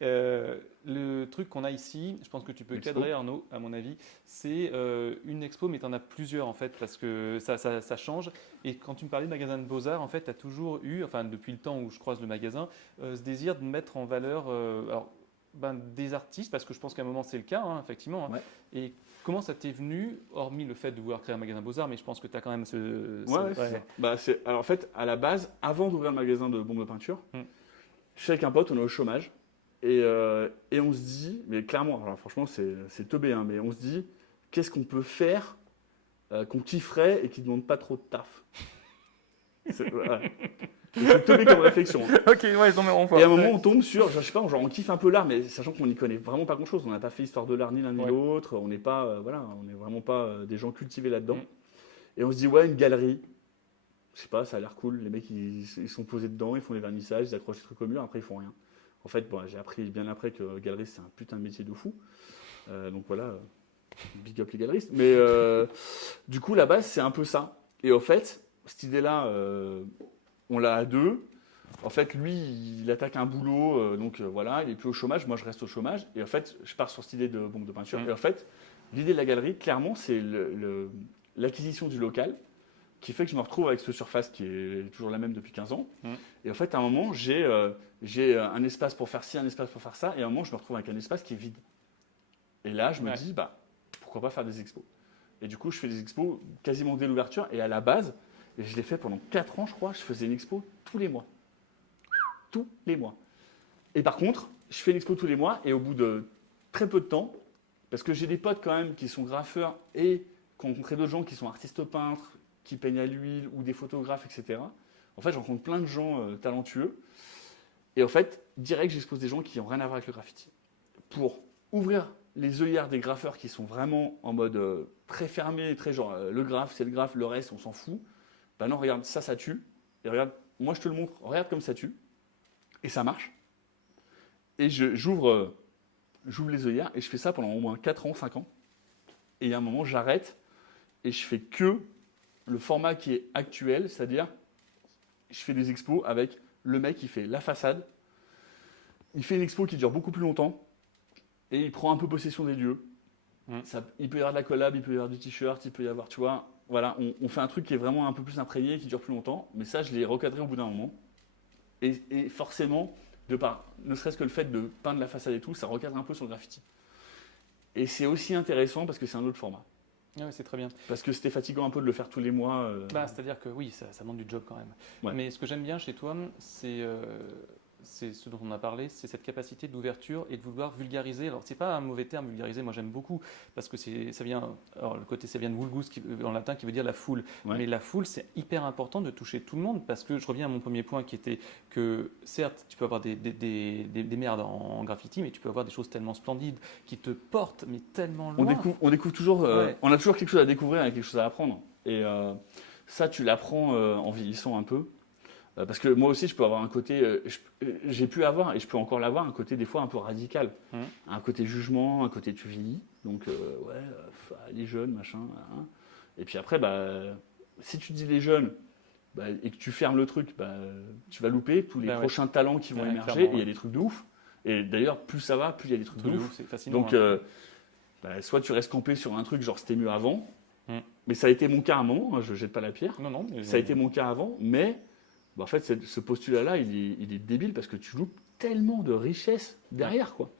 le truc qu'on a ici, je pense que tu peux cadrer, Arnaud, à mon avis, c'est une expo, mais tu en as plusieurs en fait, parce que ça change. Et quand tu me parlais de magasin de Beaux-Arts, en fait, tu as toujours eu, enfin depuis le temps où je croise le magasin, ce désir de mettre en valeur des artistes, parce que je pense qu'à un moment c'est le cas, hein, effectivement. Hein. Et comment ça t'est venu, hormis le fait de vouloir créer un magasin Beaux-Arts, mais je pense que tu as quand même alors en fait, à la base, avant d'ouvrir le magasin de bombes de peinture, je suis avec un pote, on est au chômage, et on se dit, mais clairement, alors franchement c'est teubé, hein, mais on se dit, qu'est-ce qu'on peut faire qu'on kifferait et qui ne demandent pas trop de taf. Voilà. C'est teubé comme réflexion. Ok, ouais, non, mais on voit. Et à un moment, on tombe sur, je sais pas, genre on kiffe un peu l'art, mais sachant qu'on n'y connaît vraiment pas grand-chose. On n'a pas fait histoire de l'art ni l'un ni l'autre. On n'est pas, voilà, on n'est vraiment pas des gens cultivés là-dedans. Et on se dit, ouais, une galerie. Je sais pas, ça a l'air cool. Les mecs, ils sont posés dedans, ils font les vernissages, ils accrochent les trucs au mur, après ils font rien. En fait, bon, j'ai appris bien après que galerie, c'est un putain de métier de fou. Donc voilà, big up les galeristes. Mais du coup, la base, c'est un peu ça. Et au fait, cette idée-là, on l'a à deux. En fait, lui, il attaque un boulot, donc voilà, il est plus au chômage. Moi, je reste au chômage. Et en fait, je pars sur cette idée de bombe de peinture. Et en fait, l'idée de la galerie, clairement, c'est l'acquisition du local qui fait que je me retrouve avec cette surface qui est toujours la même depuis 15 ans. Et en fait, à un moment, j'ai un espace pour faire ci, un espace pour faire ça. Et à un moment, je me retrouve avec un espace qui est vide. Et là, je me dis, bah, pourquoi pas faire des expos? Et du coup, je fais des expos quasiment dès l'ouverture. Et à la base, et je l'ai fait pendant 4 ans, je crois, je faisais une expo tous les mois. Tous les mois. Et par contre, je fais l'expo tous les mois et au bout de très peu de temps, parce que j'ai des potes quand même qui sont graffeurs et qui ont rencontré d'autres gens qui sont artistes peintres, qui peignent à l'huile ou des photographes, etc. En fait, je rencontre plein de gens talentueux. Et en fait, direct, j'expose des gens qui n'ont rien à voir avec le graffiti. Pour ouvrir les œillères des graffeurs qui sont vraiment en mode très fermé, très genre le graphe, c'est le graphe, le reste, on s'en fout. Ben non, regarde, ça tue. Et regarde, moi je te le montre, regarde comme ça tue. Et ça marche. Et j'ouvre les œillères et je fais ça pendant au moins 4 ans, 5 ans. Et il y a un moment, j'arrête et je fais que le format qui est actuel, c'est-à-dire je fais des expos avec le mec qui fait la façade. Il fait une expo qui dure beaucoup plus longtemps et il prend un peu possession des lieux. Il peut y avoir de la collab, il peut y avoir du t-shirt, il peut y avoir, tu vois, voilà, on fait un truc qui est vraiment un peu plus imprégné, qui dure plus longtemps. Mais ça, je l'ai recadré au bout d'un moment. Et forcément, ne serait-ce que le fait de peindre la façade et tout, ça recadre un peu sur le graffiti. Et c'est aussi intéressant parce que c'est un autre format. Ah oui, c'est très bien. Parce que c'était fatigant un peu de le faire tous les mois. C'est-à-dire que oui, ça demande du job quand même. Ouais. Mais ce que j'aime bien chez toi, c'est ce dont on a parlé, c'est cette capacité d'ouverture et de vouloir vulgariser. Alors, c'est pas un mauvais terme, vulgariser, moi j'aime beaucoup, parce que ça vient de vulgus en latin qui veut dire la foule. Ouais. Mais la foule, c'est hyper important de toucher tout le monde, parce que je reviens à mon premier point qui était que, certes, tu peux avoir des merdes en graffiti, mais tu peux avoir des choses tellement splendides qui te portent, mais tellement loin. On découvre toujours, on a toujours quelque chose à découvrir et quelque chose à apprendre. Et ça, tu l'apprends en vieillissant un peu. Parce que moi aussi, je peux avoir un côté, j'ai pu avoir et je peux encore l'avoir, un côté des fois un peu radical. Un côté jugement, un côté tu vieillis. Donc, les jeunes, machin. Hein. Et puis après, si tu dis les jeunes et que tu fermes le truc, tu vas louper tous les prochains talents qui vont émerger. Et il y a des trucs de ouf. Et d'ailleurs, plus ça va, plus il y a des trucs de ouf. C'est fascinant. Donc, soit tu restes campé sur un truc genre c'était mieux avant. Mais ça a été mon cas à un moment, hein, je ne jette pas la pierre. Non, ça a été mon cas avant, mais en fait, ce postulat-là, il est débile parce que tu loupes tellement de richesses derrière, quoi.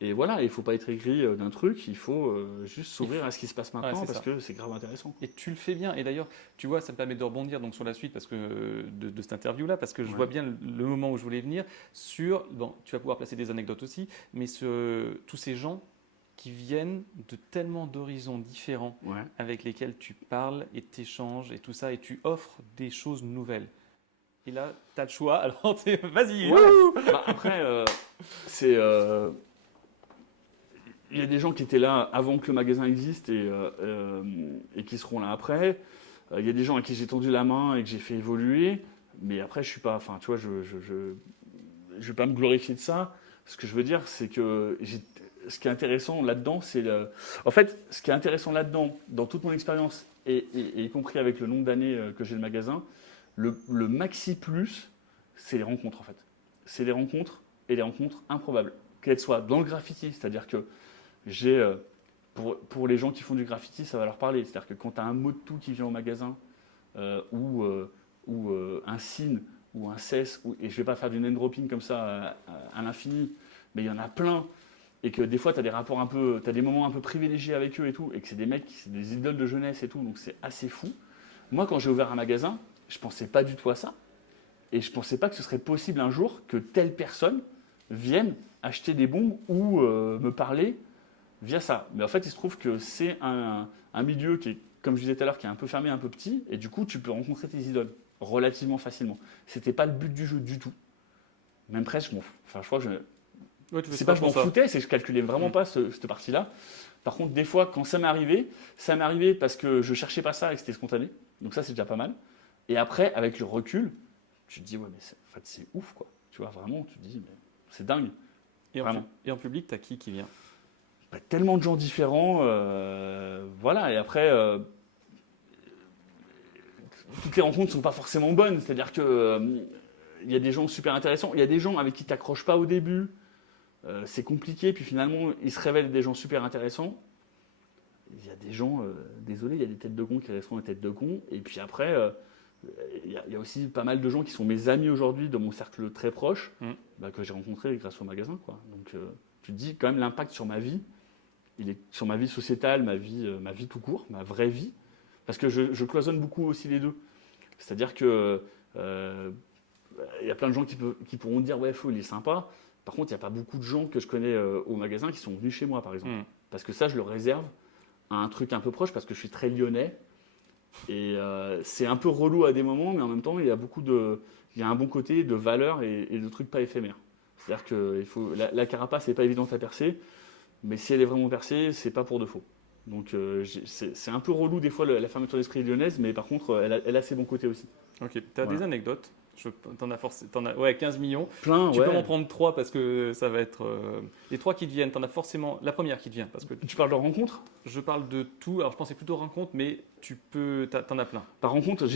Et voilà, il ne faut pas être aigri d'un truc, il faut juste s'ouvrir à ce qui se passe maintenant parce que c'est grave intéressant. Et tu le fais bien. Et d'ailleurs, tu vois, ça me permet de rebondir donc, sur la suite parce que, de cette interview-là, parce que je vois bien le moment où je voulais venir sur, tu vas pouvoir placer des anecdotes aussi, mais tous ces gens qui viennent de tellement d'horizons différents avec lesquels tu parles et t'échanges et tout ça, et tu offres des choses nouvelles. Et là, tu as le choix, alors vas-y. Après, il y a des gens qui étaient là avant que le magasin existe et qui seront là après. Il y a des gens à qui j'ai tendu la main et que j'ai fait évoluer. Mais après, je suis pas. Enfin, tu vois, je vais pas me glorifier de ça. Ce que je veux dire, c'est que ce qui est intéressant là-dedans, en fait, ce qui est intéressant là-dedans, dans toute mon expérience, et y compris avec le nombre d'années que j'ai le magasin, le maxi plus, c'est les rencontres en fait. C'est les rencontres et les rencontres improbables. Qu'elles soient dans le graffiti, c'est-à-dire que pour les gens qui font du graffiti, ça va leur parler. C'est-à-dire que quand tu as un mot de tout qui vient au magasin, ou un signe, ou un cesse, et je ne vais pas faire du name dropping comme ça à l'infini, mais il y en a plein, et que des fois tu as des rapports tu as des moments un peu privilégiés avec eux et tout, et que c'est des mecs, c'est des idoles de jeunesse et tout, donc c'est assez fou. Moi, quand j'ai ouvert un magasin, je ne pensais pas du tout à ça. Et je ne pensais pas que ce serait possible un jour que telle personne vienne acheter des bombes ou me parler via ça. Mais en fait, il se trouve que c'est un milieu qui est comme je disais tout à l'heure, qui est un peu fermé, un peu petit, et du coup, tu peux rencontrer tes idoles relativement facilement. C'était pas le but du jeu du tout. Même presque, enfin, je crois que Ouais, tu fais c'est ça pas que je m'en pour ça. foutais, c'est que je calculais vraiment pas cette partie-là. Par contre, des fois, quand ça m'est arrivé parce que je cherchais pas ça et que c'était spontané. Donc ça, c'est déjà pas mal. Et après, avec le recul, tu te dis, ouais, mais en fait, c'est ouf, quoi. Tu vois, vraiment, tu te dis, mais c'est dingue. Et en, Vraiment. et en public, t'as qui vient? Bah, tellement de gens différents, voilà. Et après, toutes les rencontres ne sont pas forcément bonnes. C'est-à-dire que il y a des gens super intéressants. Il y a des gens avec qui tu n'accroches pas au début. C'est compliqué. Puis finalement, ils se révèlent des gens super intéressants. Il y a des gens, désolé, il y a des têtes de cons qui resteront des têtes de cons. Et puis après, il y a aussi pas mal de gens qui sont mes amis aujourd'hui, de mon cercle très proche, que j'ai rencontrés grâce au magasin, quoi. Donc tu te dis quand même l'impact sur ma vie. Il est sur ma vie sociétale, ma vie tout court, ma vraie vie. Parce que je cloisonne beaucoup aussi les deux. C'est-à-dire que il y a plein de gens qui pourront dire ouais, Flo, il est sympa. Par contre, il n'y a pas beaucoup de gens que je connais au magasin qui sont venus chez moi, par exemple. Parce que ça, je le réserve à un truc un peu proche parce que je suis très lyonnais. Et c'est un peu relou à des moments, mais en même temps, il y a un bon côté de valeur et de trucs pas éphémères. C'est-à-dire que la carapace n'est pas évidente à percer, mais si elle est vraiment percée, c'est pas pour de faux. Donc c'est un peu relou des fois la fermeture d'esprit lyonnaise, mais par contre, elle a ses bons côtés aussi. Ok, tu as Voilà. des anecdotes? Ouais, 15 millions. Plein, Tu ouais. peux m'en prendre 3 parce que ça va être. Les 3 qui te viennent, tu en as forcément. La première qui te vient. Parce que Tu parles de rencontres? je parle de tout. Alors je pensais plutôt rencontre, mais t'en as plein. Par rencontre,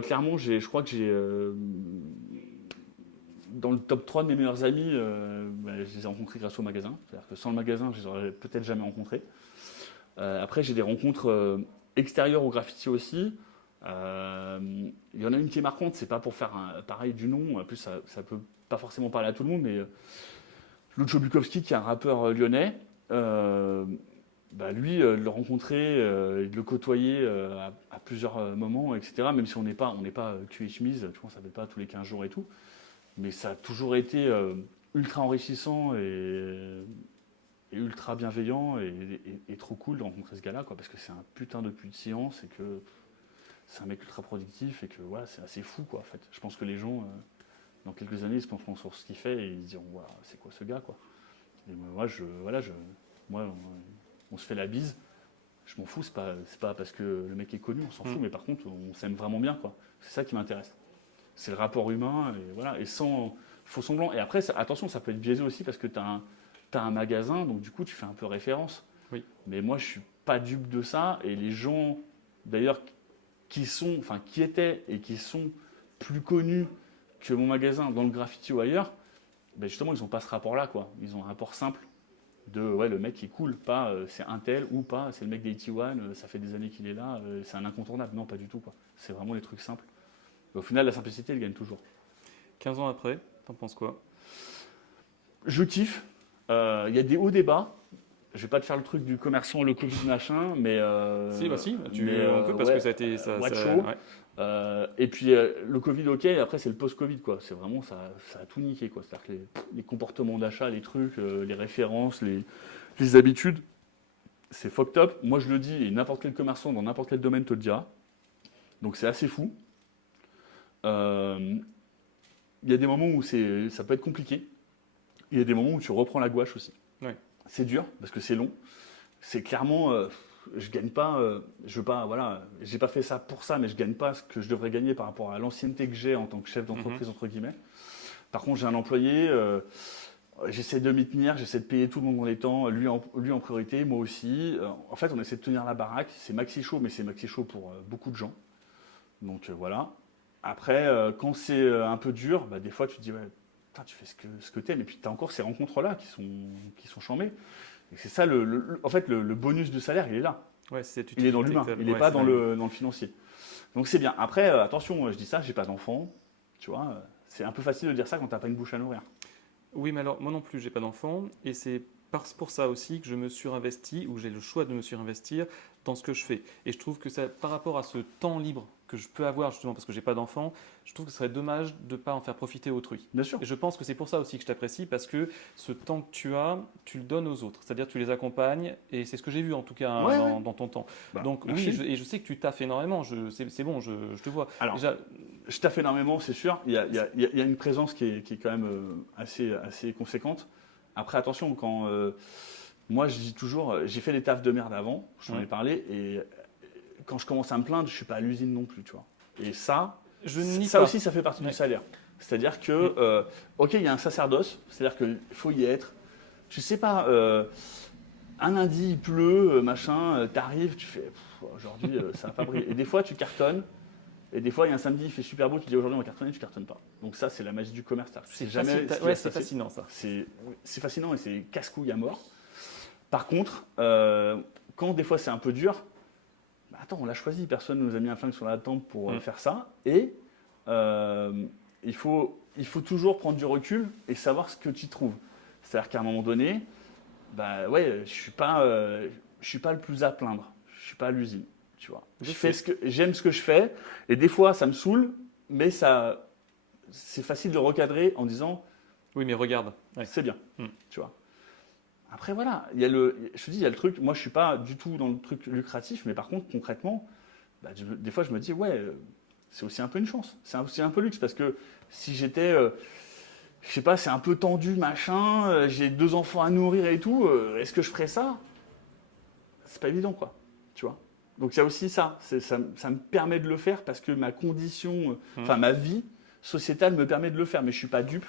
clairement, je crois que j'ai. Dans le top 3 de mes meilleurs amis, je les ai rencontrés grâce au magasin. C'est-à-dire que sans le magasin, je les aurais peut-être jamais rencontrés. Après, j'ai des rencontres extérieures au graffiti aussi. Il y en a une qui est marquante, c'est pas pour faire pareil du nom, en plus ça peut pas forcément parler à tout le monde, mais Lucho Bukowski, qui est un rappeur lyonnais, lui, de le rencontrer, de le côtoyer à plusieurs moments, etc., même si on n'est pas cul et chemise, tu vois, ça ne fait pas tous les 15 jours et tout, mais ça a toujours été ultra enrichissant et ultra bienveillant et trop cool de rencontrer ce gars-là, quoi, parce que c'est un putain de puits de science et que c'est un mec ultra productif et que voilà, c'est assez fou, quoi, en fait. Je pense que les gens, dans quelques années, ils se pencheront sur ce qu'il fait et ils se diront voilà, c'est quoi ce gars, quoi. Et moi, on se fait la bise. Je m'en fous, c'est pas parce que le mec est connu, on s'en fout, mais par contre, on s'aime vraiment bien, quoi. C'est ça qui m'intéresse. C'est le rapport humain et voilà, et sans faux semblant. Et après, attention, ça peut être biaisé aussi parce que t'as un magasin, donc du coup, tu fais un peu référence. Oui. Mais moi, je suis pas dupe de ça et les gens, d'ailleurs, qui étaient et qui sont plus connus que mon magasin dans le graffiti ou ailleurs, ben justement, ils n'ont pas ce rapport-là, quoi. Ils ont un rapport simple de ouais, le mec est cool, pas c'est un tel ou pas, c'est le mec d'81, ça fait des années qu'il est là, c'est un incontournable. Non, pas du tout, quoi. C'est vraiment les trucs simples. Et au final, la simplicité, elle gagne toujours. 15 ans après, t'en penses quoi? Je kiffe. Il y a des hauts, des bas. Je vais pas te faire le truc du commerçant, le Covid machin, mais. Si, on peut parce ouais, que ça a été. watch ça- show. ouais. Et puis le Covid, ok, après c'est le post-Covid, quoi. C'est vraiment, ça a tout niqué, quoi. C'est-à-dire que les comportements d'achat, les trucs, les références, les habitudes, c'est fucked up. Moi je le dis, et n'importe quel commerçant dans n'importe quel domaine te le dira. Donc c'est assez fou. Il y a des moments où ça peut être compliqué. Il y a des moments où tu reprends la gouache aussi. Ouais. C'est dur parce que c'est long. C'est clairement, je gagne pas, je veux pas, voilà, j'ai pas fait ça pour ça, mais je gagne pas ce que je devrais gagner par rapport à l'ancienneté que j'ai en tant que chef d'entreprise entre guillemets. Par contre, j'ai un employé, j'essaie de m'y tenir, j'essaie de payer tout le monde dans les temps, lui en priorité, moi aussi. En fait, on essaie de tenir la baraque. C'est maxi chaud, mais c'est maxi chaud pour beaucoup de gens. Donc voilà. Après, quand c'est un peu dur, des fois tu te dis ouais, putain, tu fais ce que t'aimes, et puis tu as encore ces rencontres-là qui sont charmées. Et c'est ça, en fait, le bonus du salaire, il est là. Ouais, c'est Il est dans l'humain, il n'est pas dans le financier. Donc c'est bien. Après, attention, je dis ça, j'ai pas d'enfant, tu vois. C'est un peu facile de dire ça quand t'as pas une bouche à nourrir. Oui, mais alors moi non plus, j'ai pas d'enfant et c'est pour ça aussi que je me surinvestis ou j'ai le choix de me surinvestir dans ce que je fais. Et je trouve que ça, par rapport à ce temps libre que je peux avoir justement parce que j'ai pas d'enfant, je trouve que ce serait dommage de ne pas en faire profiter autrui. Bien sûr. Et je pense que c'est pour ça aussi que je t'apprécie, parce que ce temps que tu as, tu le donnes aux autres. C'est-à-dire que tu les accompagnes, et c'est ce que j'ai vu en tout cas Ouais, dans ton temps. Bah, Donc merci. oui, et je sais que tu taffes énormément, c'est bon, je te vois. Alors, Déjà, je taffe énormément, c'est sûr. Il y a une présence qui est quand même assez conséquente. Après, attention, moi je dis toujours, j'ai fait des tafs de merde avant, je t'en ai parlé, et quand je commence à me plaindre, je ne suis pas à l'usine non plus, tu vois. Et ça aussi, ça fait partie du salaire. C'est-à-dire que, ok, il y a un sacerdoce, c'est-à-dire qu'il faut y être. Tu sais pas, un lundi il pleut, machin, t'arrives, tu fais, aujourd'hui ça va pas briller. Et des fois tu cartonnes, et des fois il y a un samedi, il fait super beau, tu dis aujourd'hui on va cartonner, tu cartonnes pas. Donc ça c'est la magie du commerce. c'est fascinant ça. C'est fascinant et c'est casse-couille à mort. Par contre, quand des fois c'est un peu dur, bah attends, on l'a choisi, personne ne nous a mis un flingue sur la tempe pour faire ça. Et il faut toujours prendre du recul et savoir ce que tu trouves. C'est-à-dire qu'à un moment donné, bah ouais, je suis pas le plus à plaindre. Je suis pas à l'usine, tu vois. J'aime ce que je fais et des fois ça me saoule, mais c'est facile de recadrer en disant oui, mais regarde, c'est bien, tu vois. Après voilà, je te dis, il y a le truc. Moi, je suis pas du tout dans le truc lucratif, mais par contre, concrètement, bah, des fois, je me dis ouais, c'est aussi un peu une chance. C'est aussi un peu luxe parce que si j'étais, je sais pas, c'est un peu tendu, machin, j'ai 2 enfants à nourrir et tout, est-ce que je ferais ça? C'est pas évident, quoi. Tu vois. Donc il y a aussi ça. Ça me permet de le faire parce que ma condition, ma vie sociétale me permet de le faire, mais je suis pas dupe.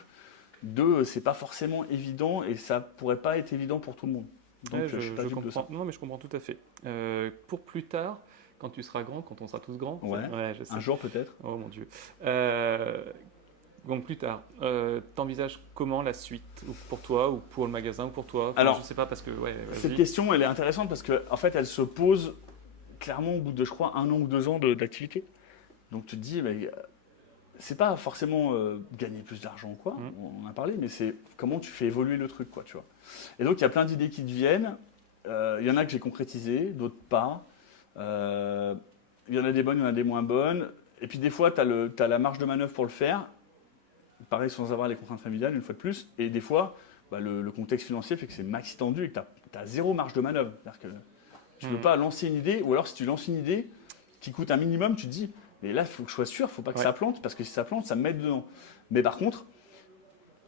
C'est pas forcément évident et ça pourrait pas être évident pour tout le monde. Donc ouais, je suis pas dupe de ça. Non, mais je comprends tout à fait. Pour plus tard, quand tu seras grand, quand on sera tous grands, ouais, je sais. Un jour peut-être. Oh mon Dieu. Donc plus tard, t'envisages comment la suite, ou pour toi, ou pour le magasin, ou pour toi? Enfin, Alors, je sais pas parce que cette question, elle est intéressante parce que en fait, elle se pose clairement au bout de, je crois, 1 an ou 2 ans d'activité. Donc tu te dis, mais c'est pas forcément gagner plus d'argent ou quoi, on en a parlé, mais c'est comment tu fais évoluer le truc, quoi, tu vois. Et donc il y a plein d'idées qui te viennent. Il y en a que j'ai concrétisées, d'autres pas. Il y en a des bonnes, il y en a des moins bonnes. Et puis des fois, tu as la marge de manœuvre pour le faire. Pareil, sans avoir les contraintes familiales, une fois de plus. Et des fois, bah, le contexte financier fait que c'est maxi tendu et que tu as 0 marge de manœuvre. C'est-à-dire que tu ne peux pas lancer une idée, ou alors si tu lances une idée qui coûte un minimum, tu te dis, mais là, il faut que je sois sûr, il ne faut pas que ça plante, parce que si ça plante, ça me met dedans. Mais par contre,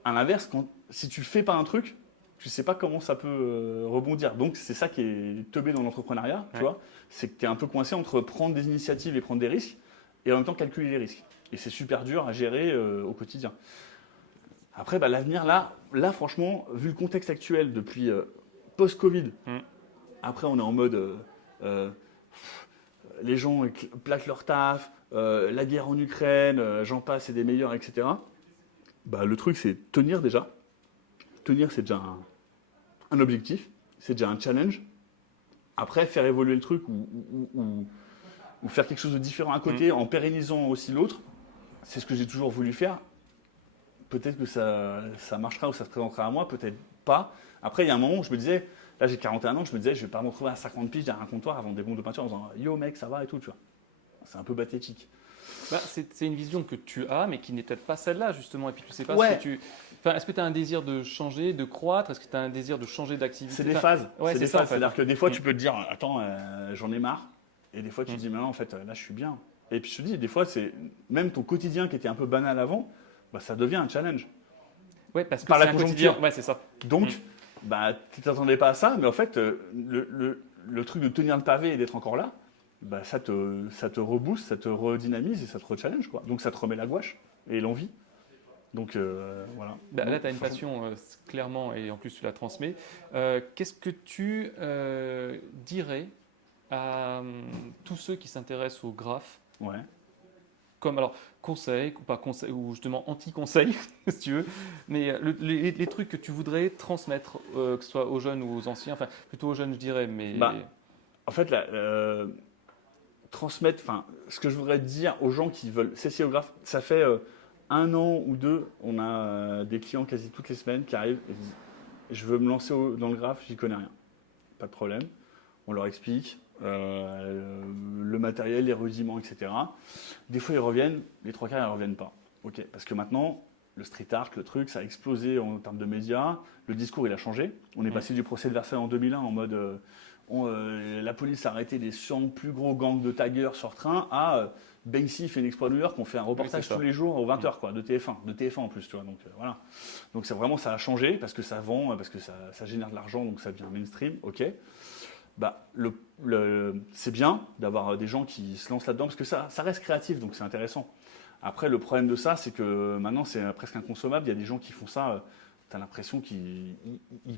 à l'inverse, si tu ne fais pas un truc, tu ne sais pas comment ça peut rebondir. Donc, c'est ça qui est teubé dans l'entrepreneuriat, tu vois. C'est que tu es un peu coincé entre prendre des initiatives et prendre des risques, et en même temps calculer les risques. Et c'est super dur à gérer au quotidien. Après, bah, l'avenir, là, franchement, vu le contexte actuel depuis post-Covid, après, on est en mode les gens plaquent leur taf, la guerre en Ukraine, j'en passe, c'est des meilleurs, etc. Bah, le truc, c'est tenir déjà. Tenir, c'est déjà un objectif, c'est déjà un challenge. Après, faire évoluer le truc ou faire quelque chose de différent à côté en pérennisant aussi l'autre, c'est ce que j'ai toujours voulu faire. Peut-être que ça marchera ou ça se présentera à moi, peut-être pas. Après, il y a un moment où je me disais, là j'ai 41 ans, je me disais, je vais pas me retrouver à 50 piges derrière un comptoir avant des bombes de peinture en disant yo mec, ça va et tout, tu vois. C'est un peu pathétique. Bah, c'est une vision que tu as, mais qui n'est peut-être pas celle-là, justement. Et puis tu sais pas est-ce que tu as un désir de changer, de croître? Est-ce que tu as un désir de changer d'activité? C'est des phases. Ouais, c'est des ça, phases. en fait. C'est-à-dire que des fois, tu peux te dire, attends, j'en ai marre. Et des fois, tu te dis, mais non, en fait, là, je suis bien. Et puis, je te dis, des fois, c'est même ton quotidien qui était un peu banal avant, bah, ça devient un challenge. Ouais, parce que par c'est la un conjoncture. quotidien. Ouais, c'est ça. Donc, bah, tu t'attendais pas à ça, mais en fait, le truc de tenir le pavé et d'être encore là, bah, ça te rebooste, ça te redynamise et ça te rechallenge, quoi. Donc, ça te remet la gouache et l'envie. Donc, voilà. Bah, là, tu as une passion, clairement, et en plus, tu la transmets. Qu'est-ce que tu dirais à tous ceux qui s'intéressent au graphe? Ouais. Comme, alors, conseil, ou pas conseil, ou justement anti-conseil, si tu veux, mais les trucs que tu voudrais transmettre, que ce soit aux jeunes ou aux anciens, enfin, plutôt aux jeunes, je dirais, mais... Bah, en fait, transmettre, ce que je voudrais dire aux gens qui veulent s'essayer au graphe, ça fait 1 an ou 2, on a des clients quasi toutes les semaines qui arrivent et disent « Je veux me lancer dans le graphe, j'y connais rien. » Pas de problème. On leur explique. le matériel, les rudiments, etc. Des fois, ils reviennent, les 3 quarts, ils ne reviennent pas. Ok, parce que maintenant, le street art, le truc, ça a explosé en termes de médias. Le discours, il a changé. On est passé du procès de Versailles en 2001 en mode la police a arrêté les 100 plus gros gangs de taggers sur train à Banksy fait une exploit à New York, on fait un reportage tous les jours aux 20h quoi, de TF1 en plus, tu vois. Donc voilà. Donc c'est vraiment, ça a changé parce que ça vend, parce que ça génère de l'argent, donc ça devient mainstream. Ok. Bah, c'est bien d'avoir des gens qui se lancent là-dedans parce que ça reste créatif, donc c'est intéressant. Après, le problème de ça, c'est que maintenant, c'est presque inconsommable. Il y a des gens qui font ça, tu as l'impression qu'ils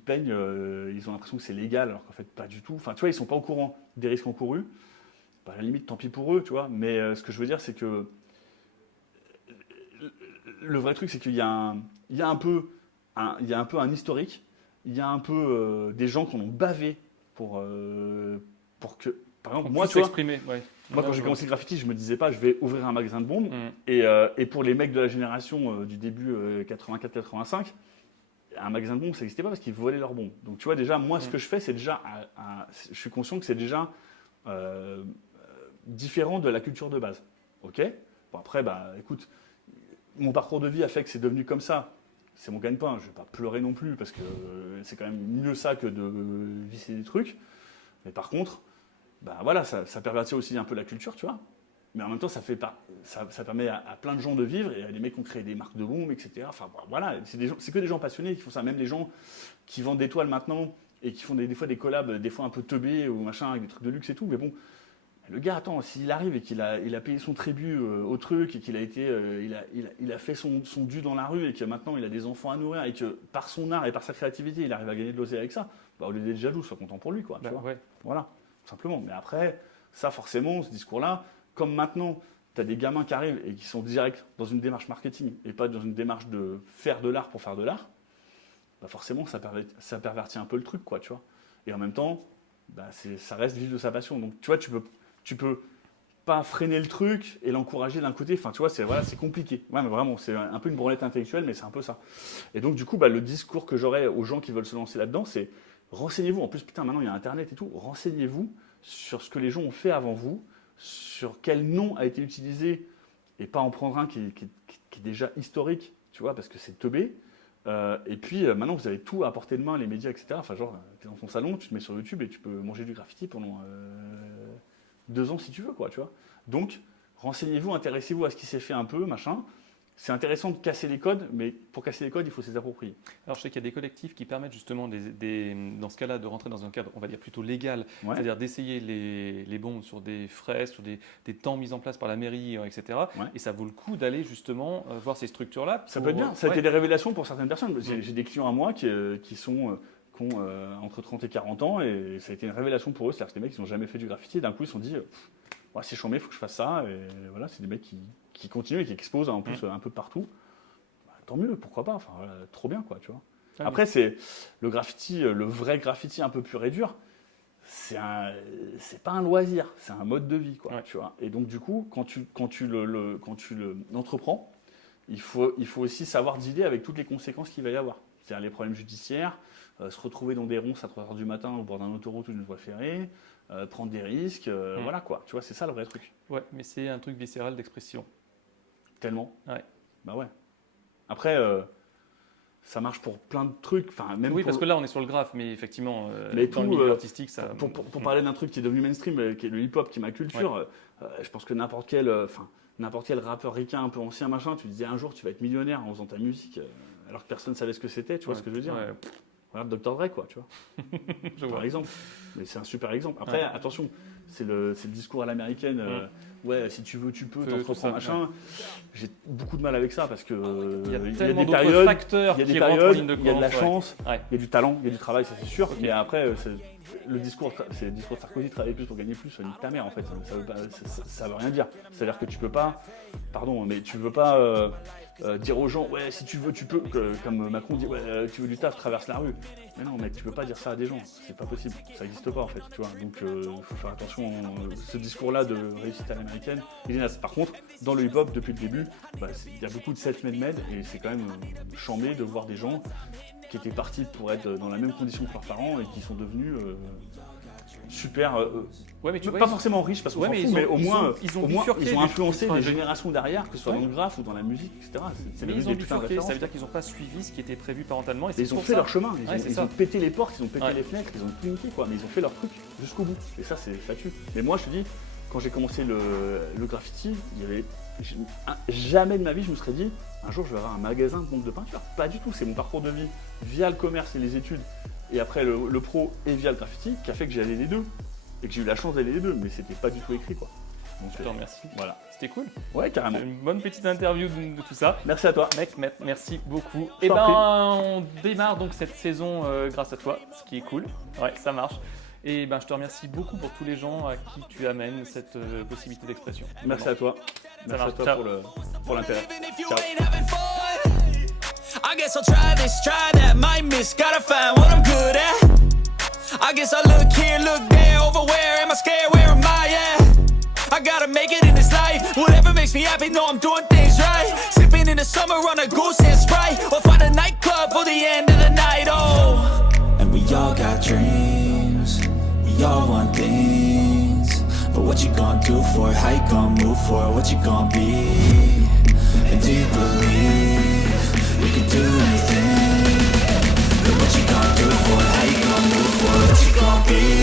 peignent, ils ont l'impression que c'est légal, alors qu'en fait, pas du tout. Enfin, tu vois, ils ne sont pas au courant des risques encourus. À la limite, tant pis pour eux, tu vois. Mais ce que je veux dire, c'est que le vrai truc, c'est qu'il y a un peu un historique. Il y a un peu des gens qui en ont bavé pour que... Par exemple, moi, tu vois, moi, quand j'ai commencé le graffiti, je me disais pas, je vais ouvrir un magasin de bombes. Et pour les mecs de la génération du début 84-85, un magasin de bombes, ça n'existait pas parce qu'ils volaient leurs bombes. Donc, tu vois, déjà, moi, ce que je fais, c'est déjà, je suis conscient que c'est déjà différent de la culture de base. Ok. Bon, après, bah, écoute, mon parcours de vie a fait que c'est devenu comme ça. C'est mon gagne-pain. Je vais pas pleurer non plus parce que c'est quand même mieux ça que de visser des trucs. Mais par contre, bah voilà, ça pervertit aussi un peu la culture, tu vois. Mais en même temps, ça permet à plein de gens de vivre et à des mecs qui ont créé des marques de bombes, etc. Enfin voilà, c'est que des gens passionnés qui font ça. Même les gens qui vendent des toiles maintenant et qui font des fois des collabs, des fois un peu teubés ou machin, avec des trucs de luxe et tout. Mais bon, le gars, attends, s'il arrive et qu'il a payé son tribut au truc et qu'il a été, il a fait son dû dans la rue et que maintenant il a des enfants à nourrir et que par son art et par sa créativité, il arrive à gagner de l'oseille avec ça, bah, au lieu d'être jaloux, sois content pour lui, quoi. Tu vois. Ouais. Voilà. Simplement. Mais après, ça forcément, ce discours-là, comme maintenant, tu as des gamins qui arrivent et qui sont direct dans une démarche marketing et pas dans une démarche de faire de l'art pour faire de l'art, bah forcément, ça pervertit un peu le truc, quoi, tu vois. Et en même temps, bah ça reste vivre de sa passion. Donc, tu vois, tu peux pas freiner le truc et l'encourager d'un côté. Enfin, tu vois, c'est compliqué. Ouais, mais vraiment, c'est un peu une branlette intellectuelle, mais c'est un peu ça. Et donc, du coup, bah, le discours que j'aurais aux gens qui veulent se lancer là-dedans, c'est renseignez-vous. En plus, putain, maintenant, il y a Internet et tout. Renseignez-vous sur ce que les gens ont fait avant vous, sur quel nom a été utilisé, et pas en prendre un qui est déjà historique, tu vois, parce que c'est teubé. Et puis, maintenant, vous avez tout à portée de main, les médias, etc. Enfin, genre, tu es dans ton salon, tu te mets sur YouTube et tu peux manger du graffiti pendant 2 ans si tu veux, quoi, tu vois. Donc, renseignez-vous, intéressez-vous à ce qui s'est fait un peu, machin. C'est intéressant de casser les codes, mais pour casser les codes, il faut s'y approprier. Alors, je sais qu'il y a des collectifs qui permettent justement, dans ce cas-là, de rentrer dans un cadre, on va dire, plutôt légal, Ouais. c'est-à-dire d'essayer les bombes sur des fresques, sur des temps mis en place par la mairie, etc. Ouais. Et ça vaut le coup d'aller justement voir ces structures-là. Ça peut être bien. Ça a été des révélations pour certaines personnes. J'ai des clients à moi qui ont entre 30 et 40 ans, et ça a été une révélation pour eux. C'est-à-dire que des mecs qui n'ont jamais fait du graffiti, et d'un coup, ils se sont dit ouais, c'est chambé, il faut que je fasse ça. Et voilà, c'est des mecs qui continuent et qui exposent en plus un peu partout. Bah, tant mieux, pourquoi pas. Enfin, voilà, trop bien, quoi, tu vois. Après, c'est le graffiti, le vrai graffiti un peu pur et dur. C'est pas un loisir, c'est un mode de vie, quoi, Ouais. tu vois. Et donc, du coup, quand tu l'entreprends, il faut aussi savoir dealer avec toutes les conséquences qu'il va y avoir. C'est-à-dire les problèmes judiciaires, se retrouver dans des ronces à 3h du matin au bord d'un autoroute ou d'une voie ferrée, prendre des risques, voilà quoi. Tu vois, c'est ça le vrai truc. Ouais, mais c'est un truc viscéral d'expression. Tellement. Ouais. Bah ouais. Après, ça marche pour plein de trucs. Enfin, même Oui, pour parce que là, on est sur le graphe, mais effectivement, Mais dans le tout, milieu artistique, ça... Pour parler d'un truc qui est devenu mainstream, qui est le hip-hop, qui est ma culture, je pense que n'importe quel rappeur ricain un peu ancien, machin, tu te disais un jour tu vas être millionnaire en faisant ta musique, alors que personne ne savait ce que c'était, tu vois ce que je veux dire. Ouais. Regarde Dr. Dre, quoi, tu vois. Par exemple. Mais c'est un super exemple. Après, attention, c'est le discours à l'américaine. Ouais, si tu veux, tu peux, t'entreprends, machin. J'ai beaucoup de mal avec ça parce que il y a des tellement d'autres périodes, facteurs il y a des qui rentrent en périodes, ligne de il y a de la compte, chance, ouais. il y a du talent, il y a du travail, ça c'est sûr. Mais après, le discours de Sarkozy, travailler plus pour gagner plus, nique ta mère en fait. Ça veut rien dire. C'est-à-dire que tu peux pas, pardon, mais tu veux pas dire aux gens, ouais, si tu veux, tu peux, comme Macron dit, ouais, tu veux du taf, traverse la rue. Mais non, mec, tu peux pas dire ça à des gens, c'est pas possible, ça n'existe pas en fait, tu vois. Donc, il faut faire attention. Ce discours-là de réussite à l'américaine, il est naze. Par contre, dans le hip-hop, depuis le début, il y a beaucoup de self-made et c'est quand même chambé de voir des gens qui étaient partis pour être dans la même condition que leurs parents et qui sont devenus super. Ouais, mais tu vois, pas forcément riches parce qu'on s'en fout, mais au moins ils ont au moins, bifurqué ils ont des influencé trucs, des générations derrière, que ce soit Ouais. dans le graphe ou dans la musique, etc. C'est Mais devenu ils ont des putains de bifurqué, ça références. veut dire qu'ils n'ont pas suivi ce qui était prévu parentellement. Et Et c'est ils ont pour fait ça. leur chemin, Ouais, c'est ils ça. ont pété les portes, ils ont pété Ouais. les fenêtres, ils ont tout niqué quoi, mais ils ont fait leur truc jusqu'au bout. Et ça, ça tue. Mais moi, je te dis, quand j'ai commencé le graffiti, il y avait jamais de ma vie, je me serais dit, un jour, je vais avoir un magasin de bombes de peinture. Pas du tout. C'est mon parcours de vie via le commerce et les études, et après le pro et via le graffiti, qui a fait que j'ai allé les deux et que j'ai eu la chance d'aller les deux. Mais c'était pas du tout écrit quoi. Donc, Je te remercie. Voilà. C'était cool. Ouais, carrément. Une bonne petite interview de tout ça. Merci à toi. Mec, merci beaucoup. Je Et t'en ben, prie. on démarre donc cette saison grâce à toi, ce qui est cool. Ouais, ça marche. Et ben, je te remercie beaucoup pour tous les gens à qui tu amènes cette possibilité d'expression. Merci à toi. Merci à marche. toi Ciao. pour l'intérêt. Even if you Ciao. ain't having fun, I guess I'll try this, try that, might miss, gotta find what I'm good at. I guess I look here, look there, over where am I scared, where am I at? I gotta make it in this life, whatever makes me happy, know I'm doing things right. Sipping in the summer on a goose and Sprite, or find a nightclub for the end of the night, oh. And we all got dreams, we all want things. But what you gonna do for it, how you gonna move for it, what you gonna be? And do you believe you can do anything? But what you gonna do for it, how you gonna move for it, what you gonna be?